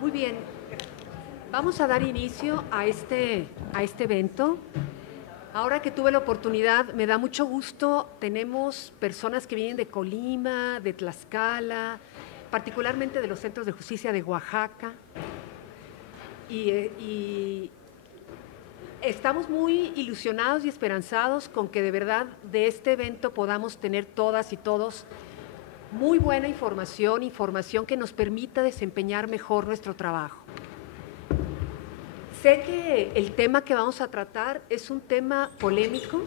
Muy bien, vamos a dar inicio a este evento. Ahora que tuve la oportunidad, me da mucho gusto, tenemos personas que vienen de Colima, de Tlaxcala, particularmente de los centros de justicia de Oaxaca, y estamos muy ilusionados y esperanzados con que de verdad de este evento podamos tener todas y todos muy buena información que nos permita desempeñar mejor nuestro trabajo. Sé que el tema que vamos a tratar es un tema polémico.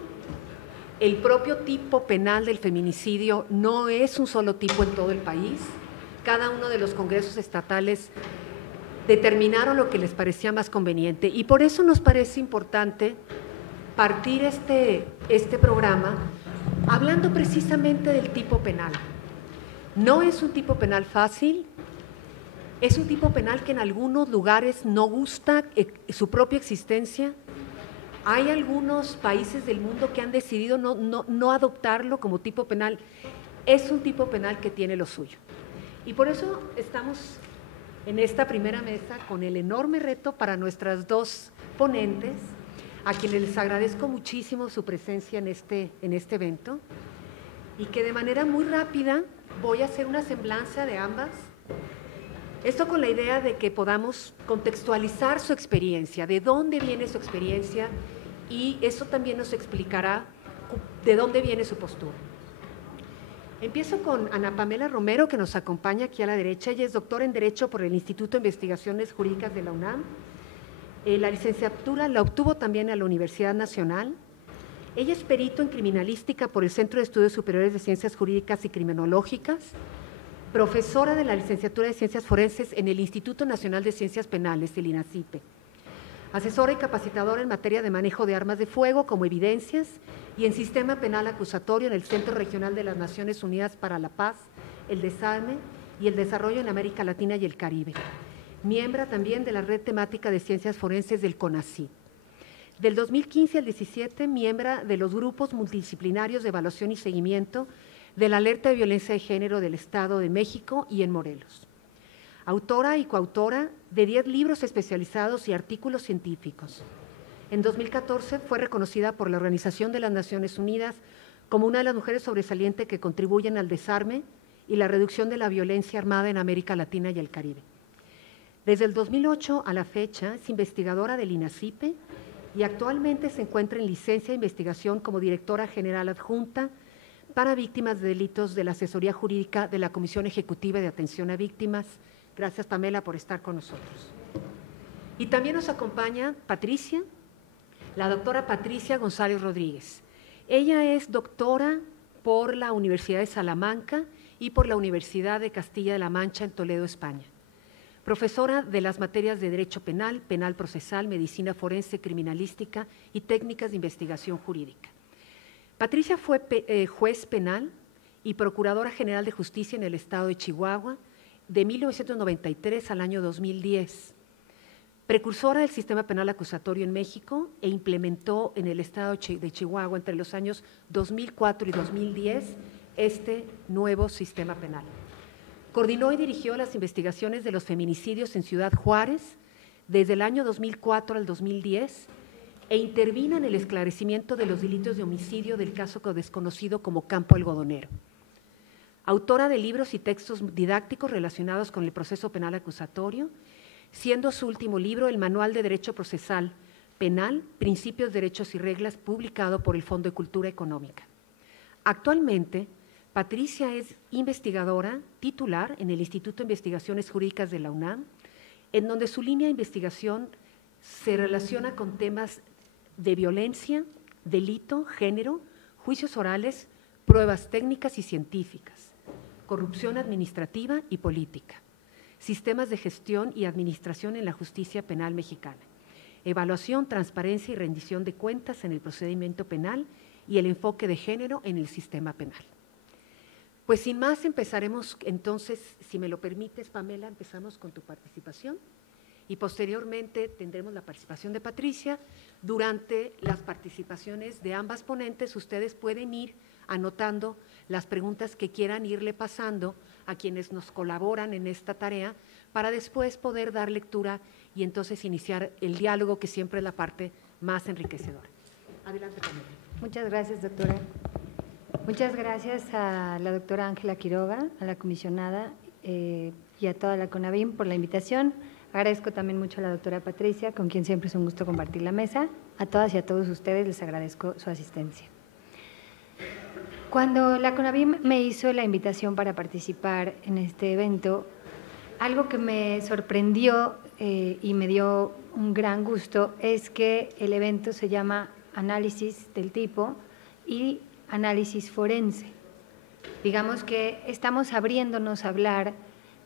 El propio tipo penal del feminicidio no es un solo tipo en todo el país. Cada uno de los congresos estatales determinaron lo que les parecía más conveniente y por eso nos parece importante partir este programa hablando precisamente del tipo penal. No es un tipo penal fácil, es un tipo penal que en algunos lugares no gusta su propia existencia. Hay algunos países del mundo que han decidido no adoptarlo como tipo penal. Es un tipo penal que tiene lo suyo. Y por eso estamos en esta primera mesa con el enorme reto para nuestras dos ponentes, a quienes les agradezco muchísimo su presencia en este evento, y que de manera muy rápida voy a hacer una semblanza de ambas. Esto con la idea de que podamos contextualizar su experiencia, de dónde viene su experiencia, y eso también nos explicará de dónde viene su postura. Empiezo con Ana Pamela Romero, que nos acompaña aquí a la derecha. Ella es doctora en Derecho por el Instituto de Investigaciones Jurídicas de la UNAM. La licenciatura la obtuvo también en la Universidad Nacional. Ella es perito en criminalística por el Centro de Estudios Superiores de Ciencias Jurídicas y Criminológicas, profesora de la licenciatura de Ciencias Forenses en el Instituto Nacional de Ciencias Penales, el INACIPE, asesora y capacitadora en materia de manejo de armas de fuego como evidencias y en sistema penal acusatorio en el Centro Regional de las Naciones Unidas para la Paz, el Desarme y el Desarrollo en América Latina y el Caribe. Miembro también de la Red Temática de Ciencias Forenses del CONACYT. Del 2015 al 17, miembro de los grupos multidisciplinarios de evaluación y seguimiento de la alerta de violencia de género del Estado de México y en Morelos. Autora y coautora de 10 libros especializados y artículos científicos. En 2014 fue reconocida por la Organización de las Naciones Unidas como una de las mujeres sobresalientes que contribuyen al desarme y la reducción de la violencia armada en América Latina y el Caribe. Desde el 2008 a la fecha es investigadora del INACIPE y actualmente se encuentra en licencia de investigación como directora general adjunta para víctimas de delitos de la asesoría jurídica de la Comisión Ejecutiva de Atención a Víctimas. Gracias, Pamela, por estar con nosotros. Y también nos acompaña Patricia, la doctora Patricia González Rodríguez. Ella es doctora por la Universidad de Salamanca y por la Universidad de Castilla-La Mancha en Toledo, España. Profesora de las materias de Derecho Penal, Penal Procesal, Medicina Forense, Criminalística y Técnicas de Investigación Jurídica. Patricia fue juez penal y Procuradora General de Justicia en el Estado de Chihuahua de 1993 al año 2010. Precursora del sistema penal acusatorio en México e implementó en el Estado de Chihuahua entre los años 2004 y 2010 este nuevo sistema penal. Coordinó y dirigió las investigaciones de los feminicidios en Ciudad Juárez desde el año 2004 al 2010 e intervino en el esclarecimiento de los delitos de homicidio del caso desconocido como Campo Algodonero. Autora de libros y textos didácticos relacionados con el proceso penal acusatorio, siendo su último libro el Manual de Derecho Procesal Penal, Principios, Derechos y Reglas, publicado por el Fondo de Cultura Económica. Actualmente, Patricia es investigadora titular en el Instituto de Investigaciones Jurídicas de la UNAM, en donde su línea de investigación se relaciona con temas de violencia, delito, género, juicios orales, pruebas técnicas y científicas, corrupción administrativa y política, sistemas de gestión y administración en la justicia penal mexicana, evaluación, transparencia y rendición de cuentas en el procedimiento penal y el enfoque de género en el sistema penal. Pues sin más, empezaremos entonces, si me lo permites, Pamela, empezamos con tu participación y posteriormente tendremos la participación de Patricia. Durante las participaciones de ambas ponentes, ustedes pueden ir anotando las preguntas que quieran irle pasando a quienes nos colaboran en esta tarea, para después poder dar lectura y entonces iniciar el diálogo, que siempre es la parte más enriquecedora. Adelante, Pamela. Muchas gracias, doctora. Muchas gracias a la doctora Ángela Quiroga, a la comisionada y a toda la CONAVIM por la invitación. Agradezco también mucho a la doctora Patricia, con quien siempre es un gusto compartir la mesa. A todas y a todos ustedes les agradezco su asistencia. Cuando la CONAVIM me hizo la invitación para participar en este evento, algo que me sorprendió y me dio un gran gusto es que el evento se llama Análisis del Tipo y Análisis Forense. Digamos que estamos abriéndonos a hablar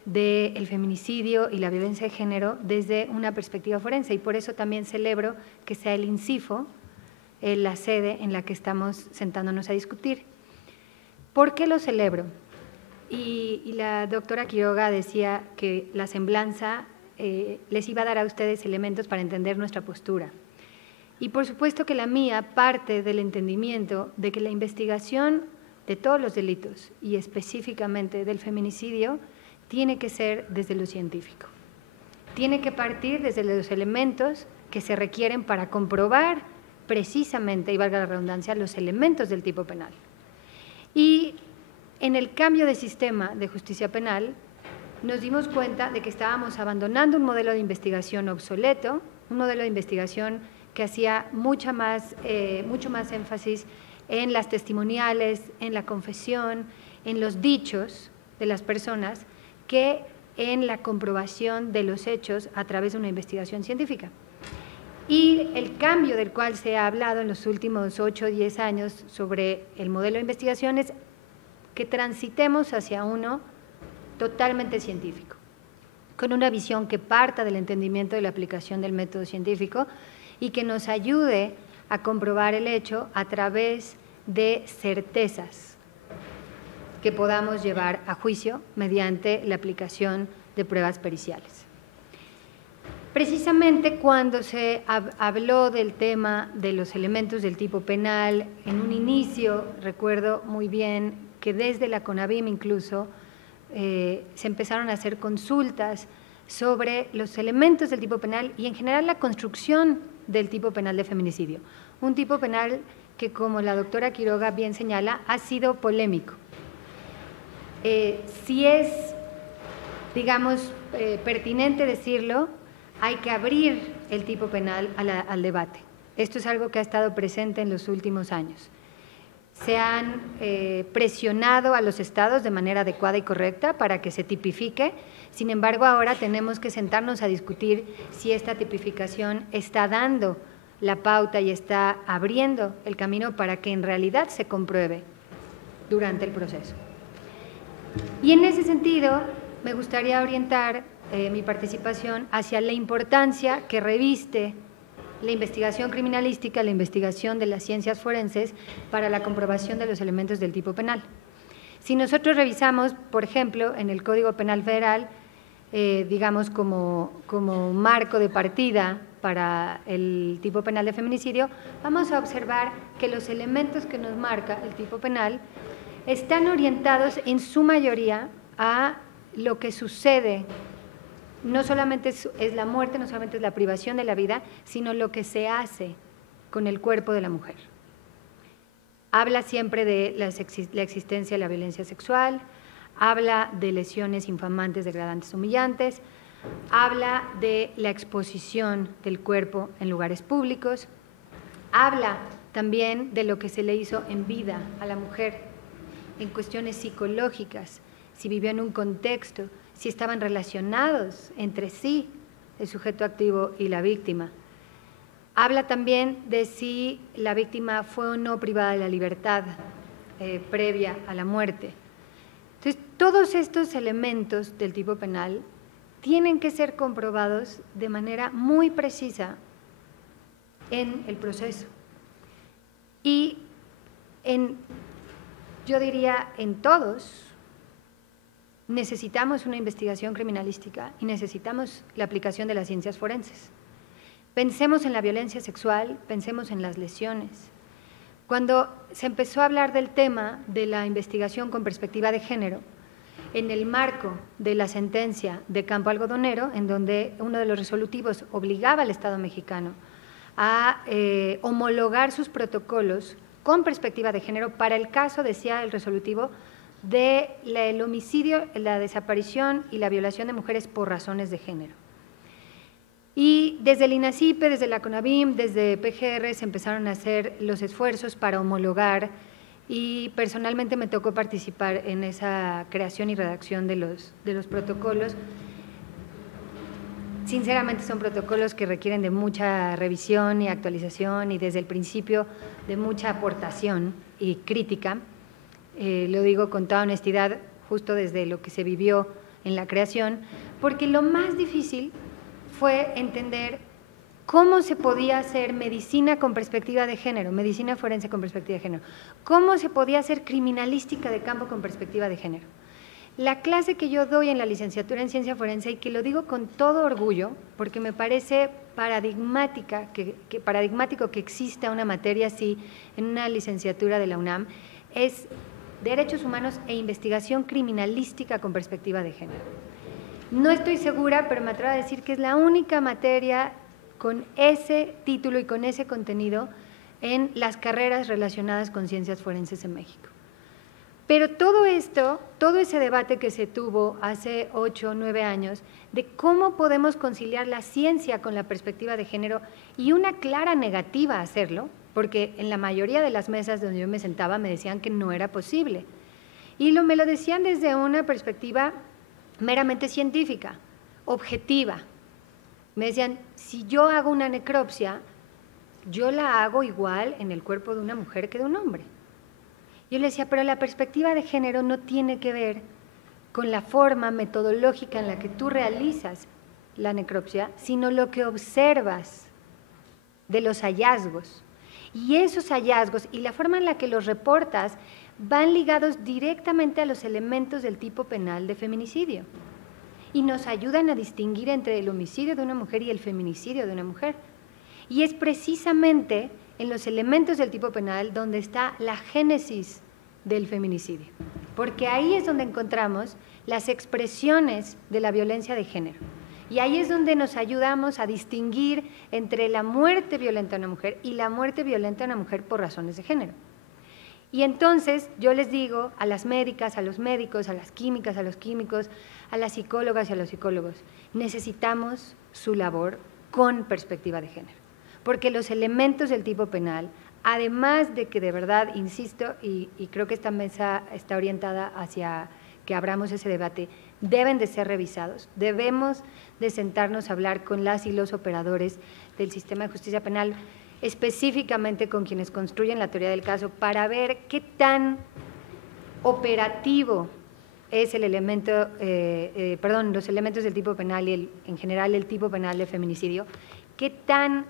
del feminicidio y la violencia de género desde una perspectiva forense, y por eso también celebro que sea el INCIFO la sede en la que estamos sentándonos a discutir. ¿Por qué lo celebro? Y la doctora Quiroga decía que la semblanza les iba a dar a ustedes elementos para entender nuestra postura. Y por supuesto que la mía parte del entendimiento de que la investigación de todos los delitos y específicamente del feminicidio tiene que ser desde lo científico. Tiene que partir desde los elementos que se requieren para comprobar precisamente, y valga la redundancia, los elementos del tipo penal. Y en el cambio de sistema de justicia penal nos dimos cuenta de que estábamos abandonando un modelo de investigación obsoleto, un modelo de investigación que hacía mucho más énfasis en las testimoniales, en la confesión, en los dichos de las personas, que en la comprobación de los hechos a través de una investigación científica. Y el cambio del cual se ha hablado en los últimos 8 o 10 años sobre el modelo de investigación es que transitemos hacia uno totalmente científico, con una visión que parta del entendimiento de la aplicación del método científico y que nos ayude a comprobar el hecho a través de certezas que podamos llevar a juicio mediante la aplicación de pruebas periciales. Precisamente cuando se habló del tema de los elementos del tipo penal, en un inicio recuerdo muy bien que desde la CONAVIM incluso se empezaron a hacer consultas sobre los elementos del tipo penal y en general la construcción del tipo penal de feminicidio. Un tipo penal que, como la doctora Quiroga bien señala, ha sido polémico. Si es, digamos, pertinente decirlo, hay que abrir el tipo penal al debate. Esto es algo que ha estado presente en los últimos años. Se han presionado a los estados de manera adecuada y correcta para que se tipifique. Sin embargo, ahora tenemos que sentarnos a discutir si esta tipificación está dando la pauta y está abriendo el camino para que en realidad se compruebe durante el proceso. Y en ese sentido, me gustaría orientar mi participación hacia la importancia que reviste la investigación criminalística, la investigación de las ciencias forenses para la comprobación de los elementos del tipo penal. Si nosotros revisamos, por ejemplo, en el Código Penal Federal, digamos como marco de partida para el tipo penal de feminicidio, vamos a observar que los elementos que nos marca el tipo penal están orientados en su mayoría a lo que sucede. No solamente es la muerte, no solamente es la privación de la vida, sino lo que se hace con el cuerpo de la mujer. Habla siempre de la existencia de la violencia sexual, habla de lesiones infamantes, degradantes, humillantes, habla de la exposición del cuerpo en lugares públicos, habla también de lo que se le hizo en vida a la mujer, en cuestiones psicológicas, si vivió en un contexto, si estaban relacionados entre sí el sujeto activo y la víctima. Habla también de si la víctima fue o no privada de la libertad previa a la muerte. Entonces, todos estos elementos del tipo penal tienen que ser comprobados de manera muy precisa en el proceso. Y yo diría en todos, necesitamos una investigación criminalística y necesitamos la aplicación de las ciencias forenses. Pensemos en la violencia sexual, pensemos en las lesiones. Cuando se empezó a hablar del tema de la investigación con perspectiva de género, en el marco de la sentencia de Campo Algodonero, en donde uno de los resolutivos obligaba al Estado mexicano a homologar sus protocolos con perspectiva de género para el caso, decía el resolutivo, del homicidio, la desaparición y la violación de mujeres por razones de género. Y desde el INACIPE, desde la CONAVIM, desde PGR se empezaron a hacer los esfuerzos para homologar, y personalmente me tocó participar en esa creación y redacción de los protocolos. Sinceramente son protocolos que requieren de mucha revisión y actualización y desde el principio de mucha aportación y crítica. Lo digo con toda honestidad, justo desde lo que se vivió en la creación, porque lo más difícil fue entender cómo se podía hacer medicina con perspectiva de género, medicina forense con perspectiva de género, cómo se podía hacer criminalística de campo con perspectiva de género. La clase que yo doy en la licenciatura en ciencia forense, y que lo digo con todo orgullo, porque me parece paradigmático que exista una materia así en una licenciatura de la UNAM, es Derechos Humanos e Investigación Criminalística con perspectiva de género. No estoy segura, pero me atrevo a decir que es la única materia con ese título y con ese contenido en las carreras relacionadas con ciencias forenses en México. Pero todo esto, todo ese debate que se tuvo hace 8 o 9 años de cómo podemos conciliar la ciencia con la perspectiva de género y una clara negativa a hacerlo, porque en la mayoría de las mesas donde yo me sentaba me decían que no era posible. Y me lo decían desde una perspectiva meramente científica, objetiva. Me decían, si yo hago una necropsia, yo la hago igual en el cuerpo de una mujer que de un hombre. Yo le decía, pero la perspectiva de género no tiene que ver con la forma metodológica en la que tú realizas la necropsia, sino lo que observas de los hallazgos. Y esos hallazgos y la forma en la que los reportas van ligados directamente a los elementos del tipo penal de feminicidio y nos ayudan a distinguir entre el homicidio de una mujer y el feminicidio de una mujer. Y es precisamente en los elementos del tipo penal donde está la génesis del feminicidio, porque ahí es donde encontramos las expresiones de la violencia de género. Y ahí es donde nos ayudamos a distinguir entre la muerte violenta a una mujer y la muerte violenta a una mujer por razones de género. Y entonces yo les digo a las médicas, a los médicos, a las químicas, a los químicos, a las psicólogas y a los psicólogos, necesitamos su labor con perspectiva de género, porque los elementos del tipo penal, además de que de verdad, insisto, y creo que esta mesa está orientada hacia que abramos ese debate, deben de ser revisados, debemos de sentarnos a hablar con las y los operadores del sistema de justicia penal, específicamente con quienes construyen la teoría del caso, para ver qué tan operativo es el elemento, los elementos del tipo penal y en general el tipo penal de feminicidio, qué tan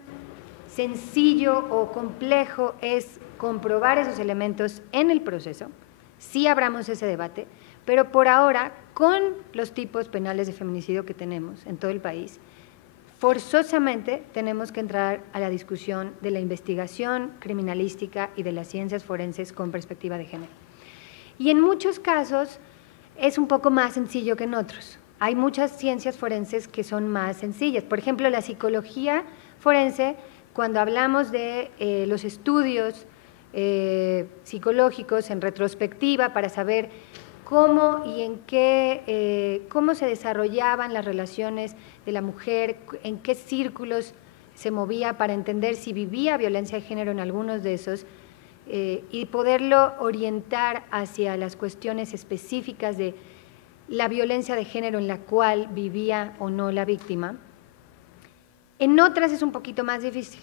sencillo o complejo es comprobar esos elementos en el proceso. Sí abramos ese debate, pero por ahora, con los tipos penales de feminicidio que tenemos en todo el país, forzosamente tenemos que entrar a la discusión de la investigación criminalística y de las ciencias forenses con perspectiva de género. Y en muchos casos es un poco más sencillo que en otros. Hay muchas ciencias forenses que son más sencillas. Por ejemplo, la psicología forense, cuando hablamos de los estudios psicológicos en retrospectiva para saber cómo y en qué, cómo se desarrollaban las relaciones de la mujer, en qué círculos se movía para entender si vivía violencia de género en algunos de esos y poderlo orientar hacia las cuestiones específicas de la violencia de género en la cual vivía o no la víctima. En otras es un poquito más difícil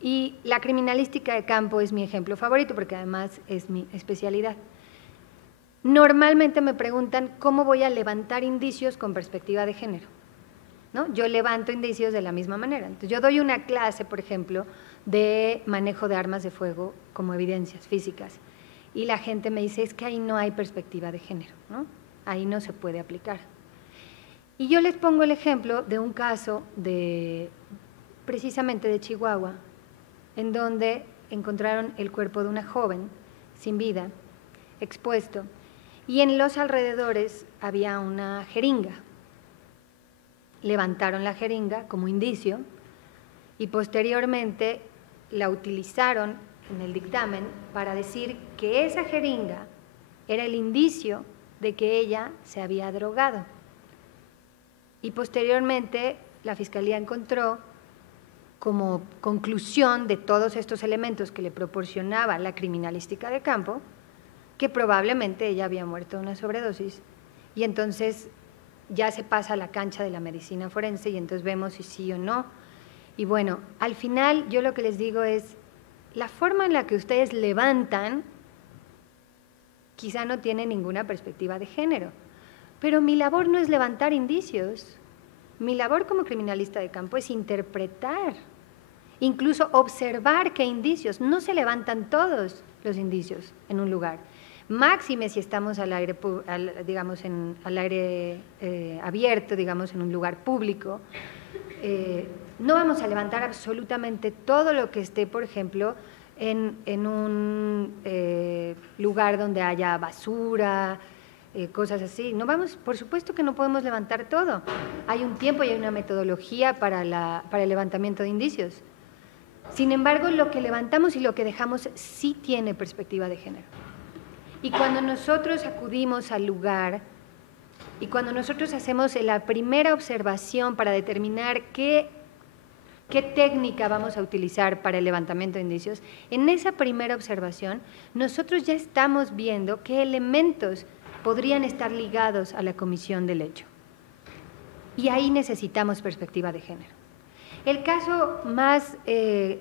y la criminalística de campo es mi ejemplo favorito porque además es mi especialidad. Normalmente me preguntan cómo voy a levantar indicios con perspectiva de género, ¿no? Yo levanto indicios de la misma manera. Entonces, yo doy una clase, por ejemplo, de manejo de armas de fuego como evidencias físicas y la gente me dice, es que ahí no hay perspectiva de género, ¿no? Ahí no se puede aplicar. Y yo les pongo el ejemplo de un caso precisamente de Chihuahua, en donde encontraron el cuerpo de una joven sin vida, expuesto, y en los alrededores había una jeringa. Levantaron la jeringa como indicio y posteriormente la utilizaron en el dictamen para decir que esa jeringa era el indicio de que ella se había drogado. Y posteriormente la Fiscalía encontró, como conclusión de todos estos elementos que le proporcionaba la criminalística de campo, que probablemente ella había muerto de una sobredosis, y entonces ya se pasa a la cancha de la medicina forense y entonces vemos si sí o no. Y bueno, al final yo lo que les digo es, la forma en la que ustedes levantan quizá no tiene ninguna perspectiva de género, pero mi labor no es levantar indicios, mi labor como criminalista de campo es interpretar, incluso observar qué indicios, no se levantan todos los indicios en un lugar. Máxime si estamos al aire, digamos, al aire abierto, digamos, en un lugar público, no vamos a levantar absolutamente todo lo que esté, por ejemplo, en un lugar donde haya basura, cosas así. No vamos, por supuesto que no podemos levantar todo. Hay un tiempo y hay una metodología para el levantamiento de indicios. Sin embargo, lo que levantamos y lo que dejamos sí tiene perspectiva de género. Y cuando nosotros acudimos al lugar y cuando nosotros hacemos la primera observación para determinar qué técnica vamos a utilizar para el levantamiento de indicios, en esa primera observación nosotros ya estamos viendo qué elementos podrían estar ligados a la comisión del hecho. Y ahí necesitamos perspectiva de género. El caso más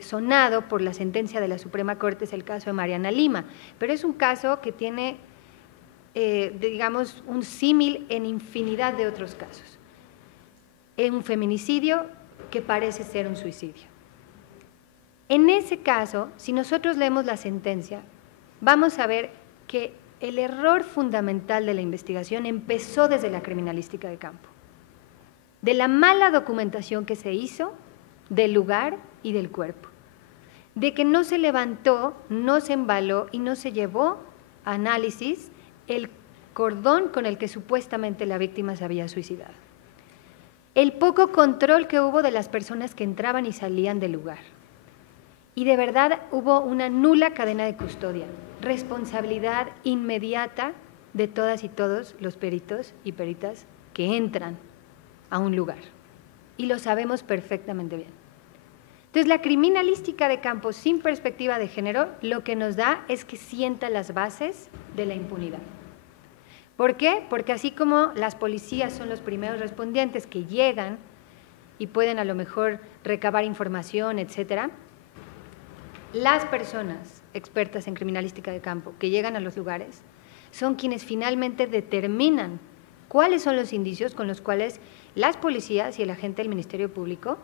sonado por la sentencia de la Suprema Corte es el caso de Mariana Lima, pero es un caso que tiene, digamos, un símil en infinidad de otros casos. Es un feminicidio que parece ser un suicidio. En ese caso, si nosotros leemos la sentencia, vamos a ver que el error fundamental de la investigación empezó desde la criminalística de campo, de la mala documentación que se hizo del lugar y del cuerpo, de que no se levantó, no se embaló y no se llevó a análisis el cordón con el que supuestamente la víctima se había suicidado, el poco control que hubo de las personas que entraban y salían del lugar. Y de verdad hubo una nula cadena de custodia, responsabilidad inmediata de todas y todos los peritos y peritas que entran a un lugar. Y lo sabemos perfectamente bien. Entonces, la criminalística de campo sin perspectiva de género lo que nos da es que sienta las bases de la impunidad. ¿Por qué? Porque así como las policías son los primeros respondientes que llegan y pueden a lo mejor recabar información, etcétera, las personas expertas en criminalística de campo que llegan a los lugares son quienes finalmente determinan cuáles son los indicios con los cuales las policías y el agente del Ministerio Público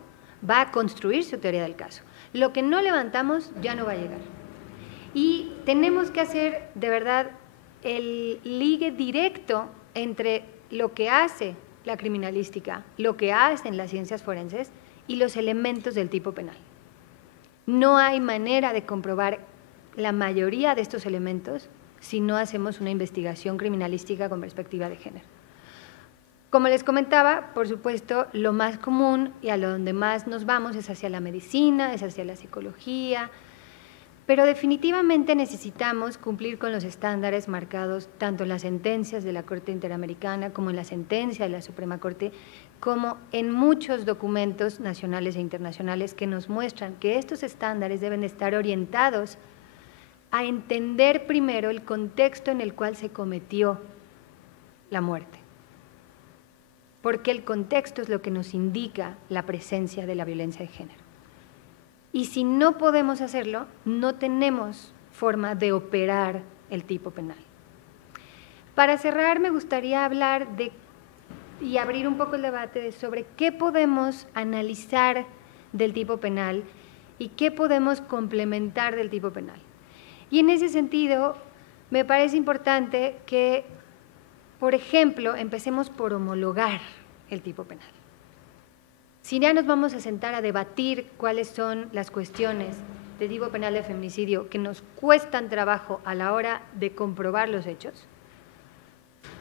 va a construir su teoría del caso. Lo que no levantamos ya no va a llegar. Y tenemos que hacer, de verdad, el ligue directo entre lo que hace la criminalística, lo que hacen las ciencias forenses y los elementos del tipo penal. No hay manera de comprobar la mayoría de estos elementos si no hacemos una investigación criminalística con perspectiva de género. Como les comentaba, por supuesto, lo más común y a donde más nos vamos es hacia la medicina, es hacia la psicología, pero definitivamente necesitamos cumplir con los estándares marcados tanto en las sentencias de la Corte Interamericana como en la sentencia de la Suprema Corte, como en muchos documentos nacionales e internacionales que nos muestran que estos estándares deben estar orientados a entender primero el contexto en el cual se cometió la muerte, porque el contexto es lo que nos indica la presencia de la violencia de género. Y si no podemos hacerlo, no tenemos forma de operar el tipo penal. Para cerrar, me gustaría hablar y abrir un poco el debate sobre qué podemos analizar del tipo penal y qué podemos complementar del tipo penal. Y en ese sentido, me parece importante que, por ejemplo, empecemos por homologar el tipo penal. Si ya nos vamos a sentar a debatir cuáles son las cuestiones de tipo penal de feminicidio que nos cuestan trabajo a la hora de comprobar los hechos,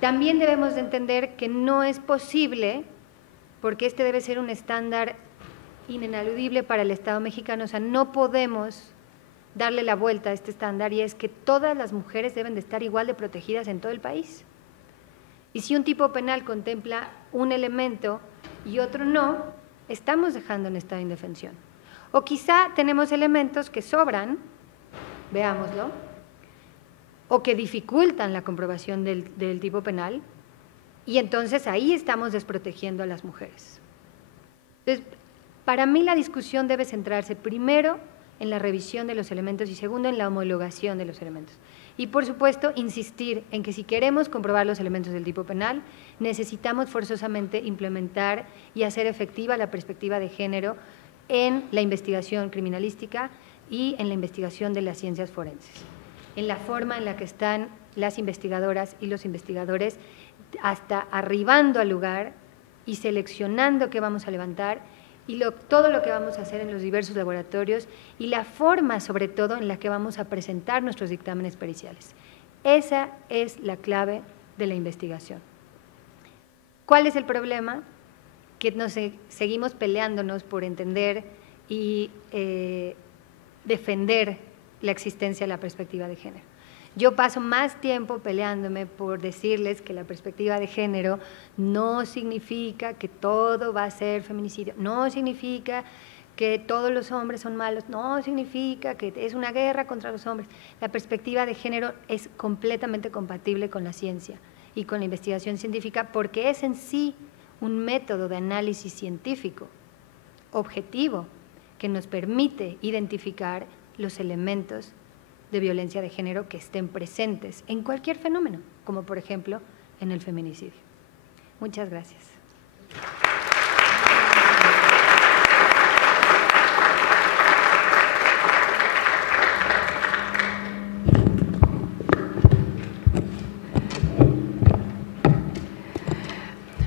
También debemos de entender que no es posible, porque este debe ser un estándar ineludible para el Estado mexicano, o sea, no podemos darle la vuelta a este estándar, y es que todas las mujeres deben de estar igual de protegidas en todo el país. Y si un tipo penal contempla un elemento y otro no, estamos dejando un estado de indefensión. O quizá tenemos elementos que sobran, veámoslo, o que dificultan la comprobación del tipo penal, y entonces ahí estamos desprotegiendo a las mujeres. Entonces, para mí la discusión debe centrarse primero en la revisión de los elementos y segundo en la homologación de los elementos. Y por supuesto, insistir en que si queremos comprobar los elementos del tipo penal, necesitamos forzosamente implementar y hacer efectiva la perspectiva de género en la investigación criminalística y en la investigación de las ciencias forenses, en la forma en la que están las investigadoras y los investigadores hasta arribando al lugar y seleccionando qué vamos a levantar y todo lo que vamos a hacer en los diversos laboratorios y la forma, sobre todo, en la que vamos a presentar nuestros dictámenes periciales. Esa es la clave de la investigación. ¿Cuál es el problema? Que seguimos peleándonos por entender y defender la existencia de la perspectiva de género. Yo paso más tiempo peleándome por decirles que la perspectiva de género no significa que todo va a ser feminicidio, no significa que todos los hombres son malos, no significa que es una guerra contra los hombres. La perspectiva de género es completamente compatible con la ciencia y con la investigación científica porque es en sí un método de análisis científico objetivo que nos permite identificar los elementos de violencia de género que estén presentes en cualquier fenómeno, como por ejemplo en el feminicidio. Muchas gracias.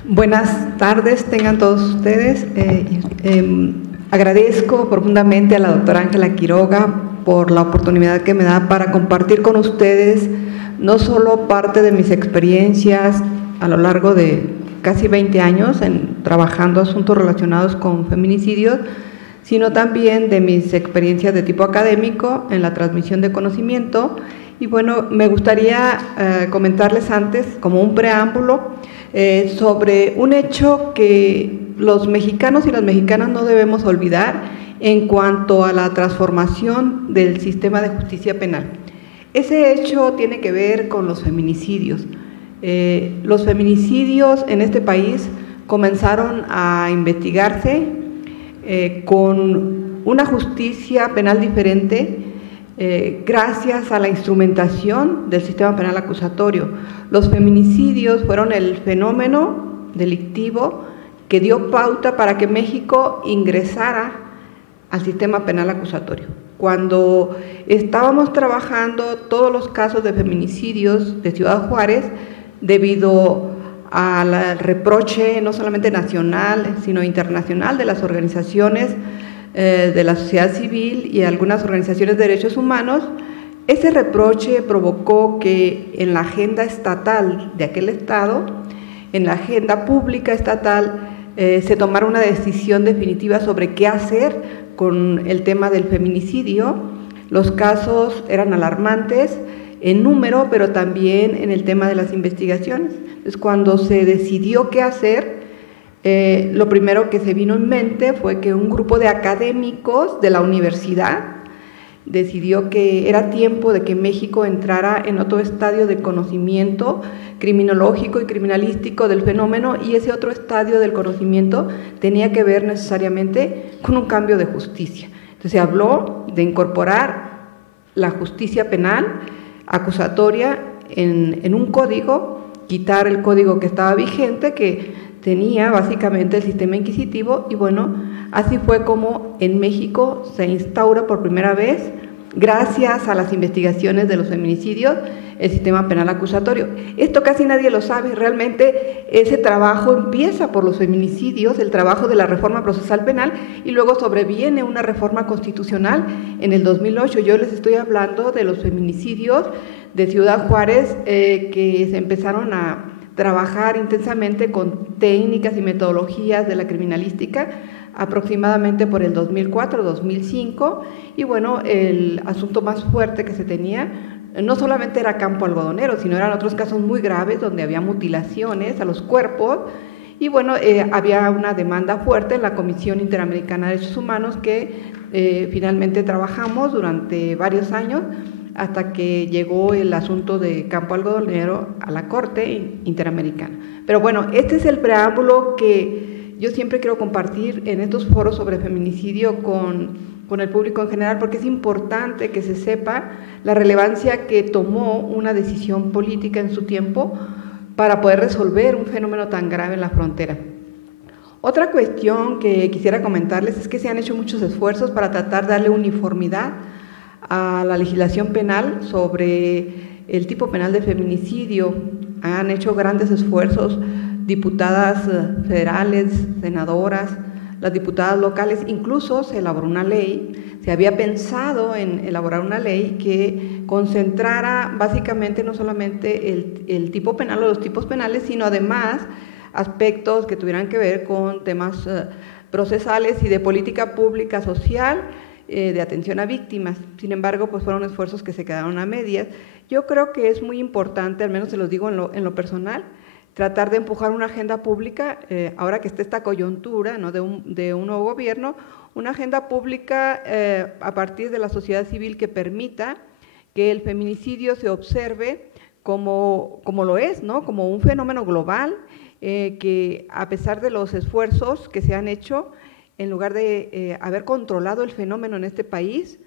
Buenas tardes, tengan todos ustedes. Agradezco profundamente a la doctora Ángela Quiroga por la oportunidad que me da para compartir con ustedes no solo parte de mis experiencias a lo largo de casi 20 años trabajando asuntos relacionados con feminicidios, sino también de mis experiencias de tipo académico en la transmisión de conocimiento. Y bueno, me gustaría comentarles antes, como un preámbulo, sobre un hecho que los mexicanos y las mexicanas no debemos olvidar en cuanto a la transformación del sistema de justicia penal. Ese hecho tiene que ver con los feminicidios. Los feminicidios en este país comenzaron a investigarse con una justicia penal diferente gracias a la instrumentación del sistema penal acusatorio. Los feminicidios fueron el fenómeno delictivo que dio pauta para que México ingresara al sistema penal acusatorio. Cuando estábamos trabajando todos los casos de feminicidios de Ciudad Juárez, debido al reproche no solamente nacional, sino internacional de las organizaciones de la sociedad civil y algunas organizaciones de derechos humanos, ese reproche provocó que en la agenda estatal de aquel estado, en la agenda pública estatal, se tomara una decisión definitiva sobre qué hacer con el tema del feminicidio. Los casos eran alarmantes en número, pero también en el tema de las investigaciones. Entonces, cuando se decidió qué hacer, lo primero que se vino en mente fue que un grupo de académicos de la universidad decidió que era tiempo de que México entrara en otro estadio de conocimiento criminológico y criminalístico del fenómeno, y ese otro estadio del conocimiento tenía que ver necesariamente con un cambio de justicia. Entonces se habló de incorporar la justicia penal acusatoria en un código, quitar el código que estaba vigente, que tenía básicamente el sistema inquisitivo, y bueno, así fue como en México se instaura por primera vez gracias a las investigaciones de los feminicidios, el sistema penal acusatorio. Esto casi nadie lo sabe, realmente ese trabajo empieza por los feminicidios, el trabajo de la reforma procesal penal, y luego sobreviene una reforma constitucional en el 2008. Yo les estoy hablando de los feminicidios de Ciudad Juárez, que se empezaron a trabajar intensamente con técnicas y metodologías de la criminalística aproximadamente por el 2004-2005, y bueno, el asunto más fuerte que se tenía no solamente era Campo Algodonero, sino eran otros casos muy graves donde había mutilaciones a los cuerpos, y bueno, había una demanda fuerte en la Comisión Interamericana de Derechos Humanos que finalmente trabajamos durante varios años hasta que llegó el asunto de Campo Algodonero a la Corte Interamericana. Pero bueno, este es el preámbulo que yo siempre quiero compartir en estos foros sobre feminicidio con el público en general, porque es importante que se sepa la relevancia que tomó una decisión política en su tiempo para poder resolver un fenómeno tan grave en la frontera. Otra cuestión que quisiera comentarles es que se han hecho muchos esfuerzos para tratar de darle uniformidad a la legislación penal sobre el tipo penal de feminicidio. Han hecho grandes esfuerzos diputadas federales, senadoras, las diputadas locales, incluso se elaboró una ley, se había pensado en elaborar una ley que concentrara básicamente no solamente el tipo penal o los tipos penales, sino además aspectos que tuvieran que ver con temas procesales y de política pública social, de atención a víctimas. Sin embargo, pues fueron esfuerzos que se quedaron a medias. Yo creo que es muy importante, al menos se los digo en lo personal, tratar de empujar una agenda pública, ahora que está esta coyuntura, ¿no?, de un nuevo gobierno, una agenda pública a partir de la sociedad civil que permita que el feminicidio se observe como lo es, ¿no?, como un fenómeno global, que a pesar de los esfuerzos que se han hecho, en lugar de haber controlado el fenómeno en este país,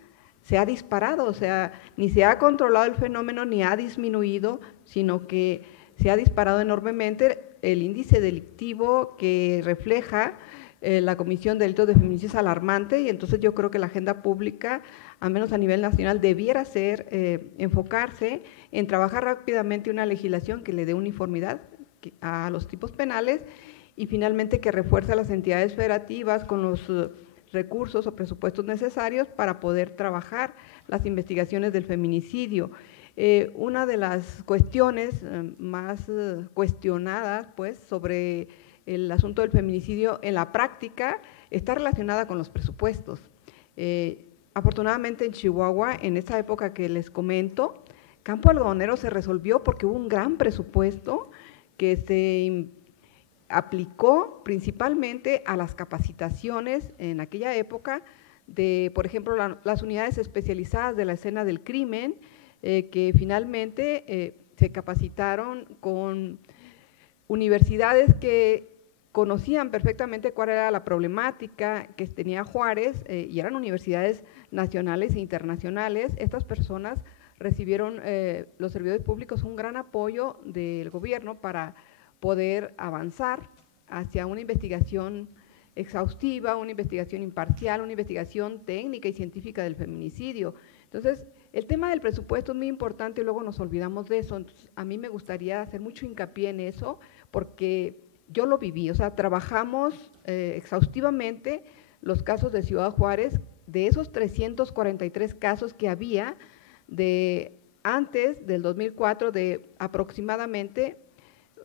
se ha disparado, o sea, ni se ha controlado el fenómeno ni ha disminuido, sino que se ha disparado enormemente. El índice delictivo que refleja la Comisión de Delitos de Feminicidio es alarmante, y entonces yo creo que la agenda pública, al menos a nivel nacional, debiera ser enfocarse en trabajar rápidamente una legislación que le dé uniformidad a los tipos penales, y finalmente que refuerce a las entidades federativas con los recursos o presupuestos necesarios para poder trabajar las investigaciones del feminicidio. Una de las cuestiones más cuestionadas, pues, sobre el asunto del feminicidio en la práctica está relacionada con los presupuestos. Afortunadamente en Chihuahua, en esa época que les comento, Campo Algodonero se resolvió porque hubo un gran presupuesto que se aplicó principalmente a las capacitaciones en aquella época de, por ejemplo, las unidades especializadas de la escena del crimen, que finalmente se capacitaron con universidades que conocían perfectamente cuál era la problemática que tenía Juárez, y eran universidades nacionales e internacionales. Estas personas recibieron, los servidores públicos, un gran apoyo del gobierno para poder avanzar hacia una investigación exhaustiva, una investigación imparcial, una investigación técnica y científica del feminicidio. Entonces, el tema del presupuesto es muy importante y luego nos olvidamos de eso. Entonces, a mí me gustaría hacer mucho hincapié en eso porque yo lo viví, o sea, trabajamos exhaustivamente los casos de Ciudad Juárez. De esos 343 casos que había de antes del 2004, de aproximadamente,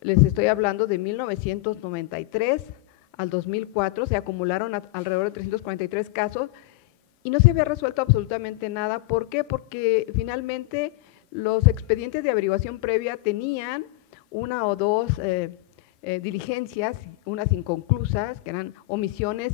les estoy hablando de 1993 al 2004, se acumularon alrededor de 343 casos y no se había resuelto absolutamente nada. ¿Por qué? Porque finalmente los expedientes de averiguación previa tenían una o dos diligencias, unas inconclusas, que eran omisiones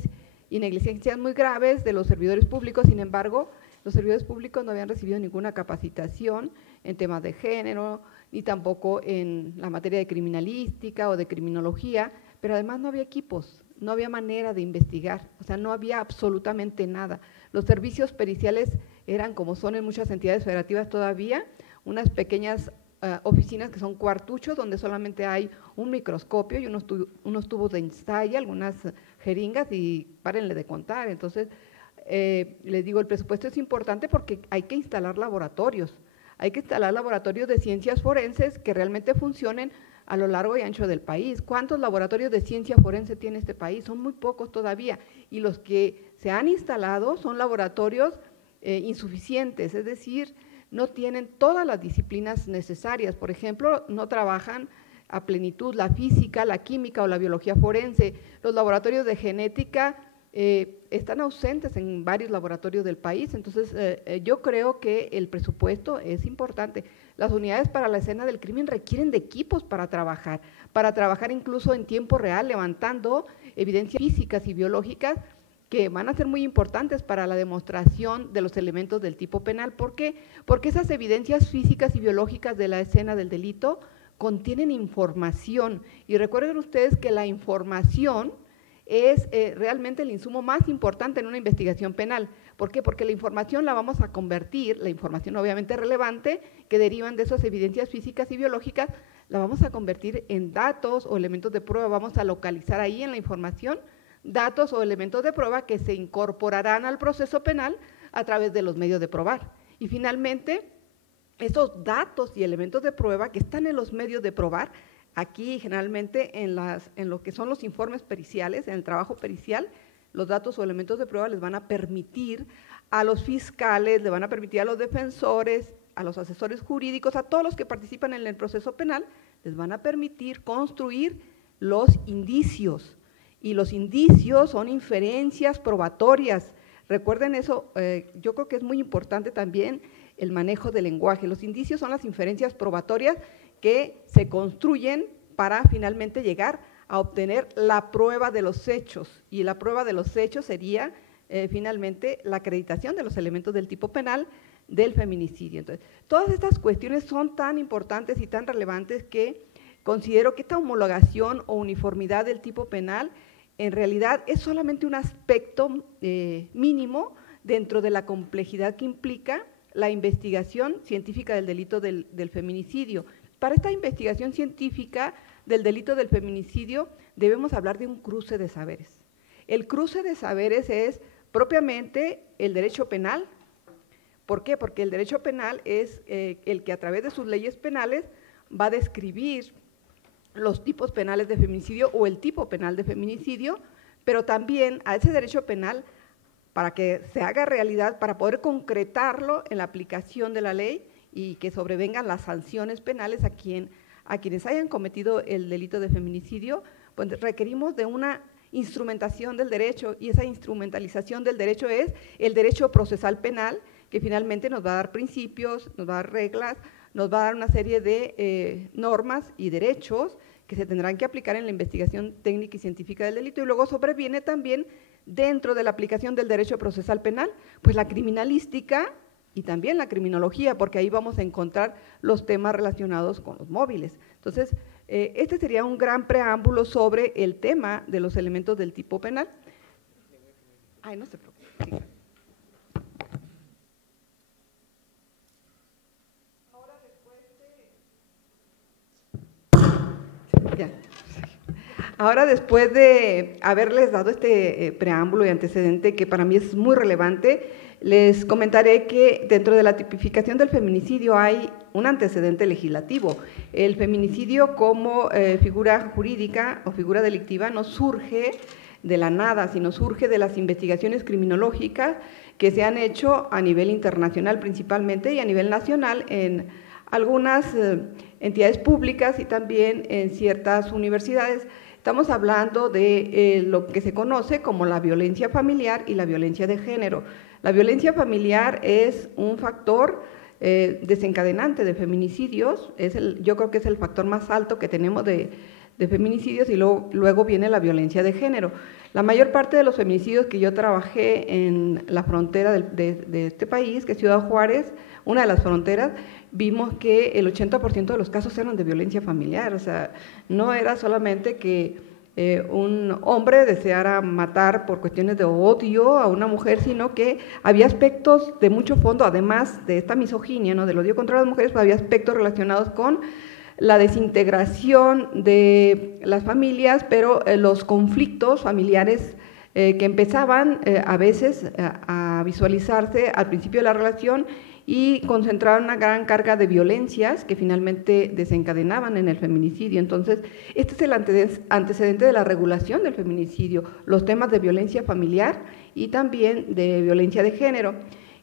y negligencias muy graves de los servidores públicos. Sin embargo, los servidores públicos no habían recibido ninguna capacitación en temas de género, ni tampoco en la materia de criminalística o de criminología, pero además no había equipos, no había manera de investigar, o sea, no había absolutamente nada. Los servicios periciales eran, como son en muchas entidades federativas todavía, unas pequeñas oficinas que son cuartuchos, donde solamente hay un microscopio y unos tubos de ensayo, algunas jeringas, y párenle de contar. Entonces, les digo, el presupuesto es importante porque hay que instalar laboratorios. Hay que instalar laboratorios de ciencias forenses que realmente funcionen a lo largo y ancho del país. ¿Cuántos laboratorios de ciencia forense tiene este país? Son muy pocos todavía, y los que se han instalado son laboratorios insuficientes, es decir, no tienen todas las disciplinas necesarias. Por ejemplo, no trabajan a plenitud la física, la química o la biología forense. Los laboratorios de genética están ausentes en varios laboratorios del país. Entonces, yo creo que el presupuesto es importante. Las unidades para la escena del crimen requieren de equipos para trabajar incluso en tiempo real, levantando evidencias físicas y biológicas que van a ser muy importantes para la demostración de los elementos del tipo penal. ¿Por qué? Porque esas evidencias físicas y biológicas de la escena del delito contienen información, y recuerden ustedes que la información es realmente el insumo más importante en una investigación penal. ¿Por qué? Porque la información la vamos a convertir, la información obviamente relevante que derivan de esas evidencias físicas y biológicas, la vamos a convertir en datos o elementos de prueba. Vamos a localizar ahí en la información datos o elementos de prueba que se incorporarán al proceso penal a través de los medios de probar. Y finalmente, esos datos y elementos de prueba que están en los medios de probar, aquí generalmente en lo que son los informes periciales, en el trabajo pericial, los datos o elementos de prueba les van a permitir a los fiscales, le van a permitir a los defensores, a los asesores jurídicos, a todos los que participan en el proceso penal, les van a permitir construir los indicios. Y los indicios son inferencias probatorias. Recuerden eso, yo creo que es muy importante también el manejo del lenguaje. Los indicios son las inferencias probatorias que se construyen para finalmente llegar a obtener la prueba de los hechos, y la prueba de los hechos sería finalmente la acreditación de los elementos del tipo penal del feminicidio. Entonces, todas estas cuestiones son tan importantes y tan relevantes que considero que esta homologación o uniformidad del tipo penal en realidad es solamente un aspecto mínimo dentro de la complejidad que implica la investigación científica del delito del feminicidio. Para esta investigación científica del delito del feminicidio debemos hablar de un cruce de saberes. El cruce de saberes es propiamente el derecho penal. ¿Por qué? Porque el derecho penal es el que a través de sus leyes penales va a describir los tipos penales de feminicidio o el tipo penal de feminicidio, pero también a ese derecho penal, para que se haga realidad, para poder concretarlo en la aplicación de la ley y que sobrevengan las sanciones penales a quienes hayan cometido el delito de feminicidio, pues requerimos de una instrumentación del derecho, y esa instrumentalización del derecho es el derecho procesal penal, que finalmente nos va a dar principios, nos va a dar reglas, nos va a dar una serie de normas y derechos que se tendrán que aplicar en la investigación técnica y científica del delito. Y luego sobreviene también, dentro de la aplicación del derecho procesal penal, pues la criminalística y también la criminología, porque ahí vamos a encontrar los temas relacionados con los móviles. Entonces, este sería un gran preámbulo sobre el tema de los elementos del tipo penal. Ay, no se preocupe. Ahora, después de haberles dado este preámbulo y antecedente que para mí es muy relevante, les comentaré que dentro de la tipificación del feminicidio hay un antecedente legislativo. El feminicidio como figura jurídica o figura delictiva no surge de la nada, sino surge de las investigaciones criminológicas que se han hecho a nivel internacional principalmente y a nivel nacional en algunas entidades públicas y también en ciertas universidades. Estamos hablando de lo que se conoce como la violencia familiar y la violencia de género. La violencia familiar es un factor desencadenante de feminicidios, yo creo que es el factor más alto que tenemos de feminicidios, y luego viene la violencia de género. La mayor parte de los feminicidios que yo trabajé en la frontera de este país, que es Ciudad Juárez, una de las fronteras, vimos que el 80% de los casos eran de violencia familiar. O sea, no era solamente que un hombre deseara matar por cuestiones de odio a una mujer, sino que había aspectos de mucho fondo, además de esta misoginia, ¿no?, del odio contra las mujeres, pues había aspectos relacionados con la desintegración de las familias, pero los conflictos familiares que empezaban a veces a visualizarse al principio de la relación y concentraban una gran carga de violencias que finalmente desencadenaban en el feminicidio. Entonces, este es el antecedente de la regulación del feminicidio, los temas de violencia familiar y también de violencia de género.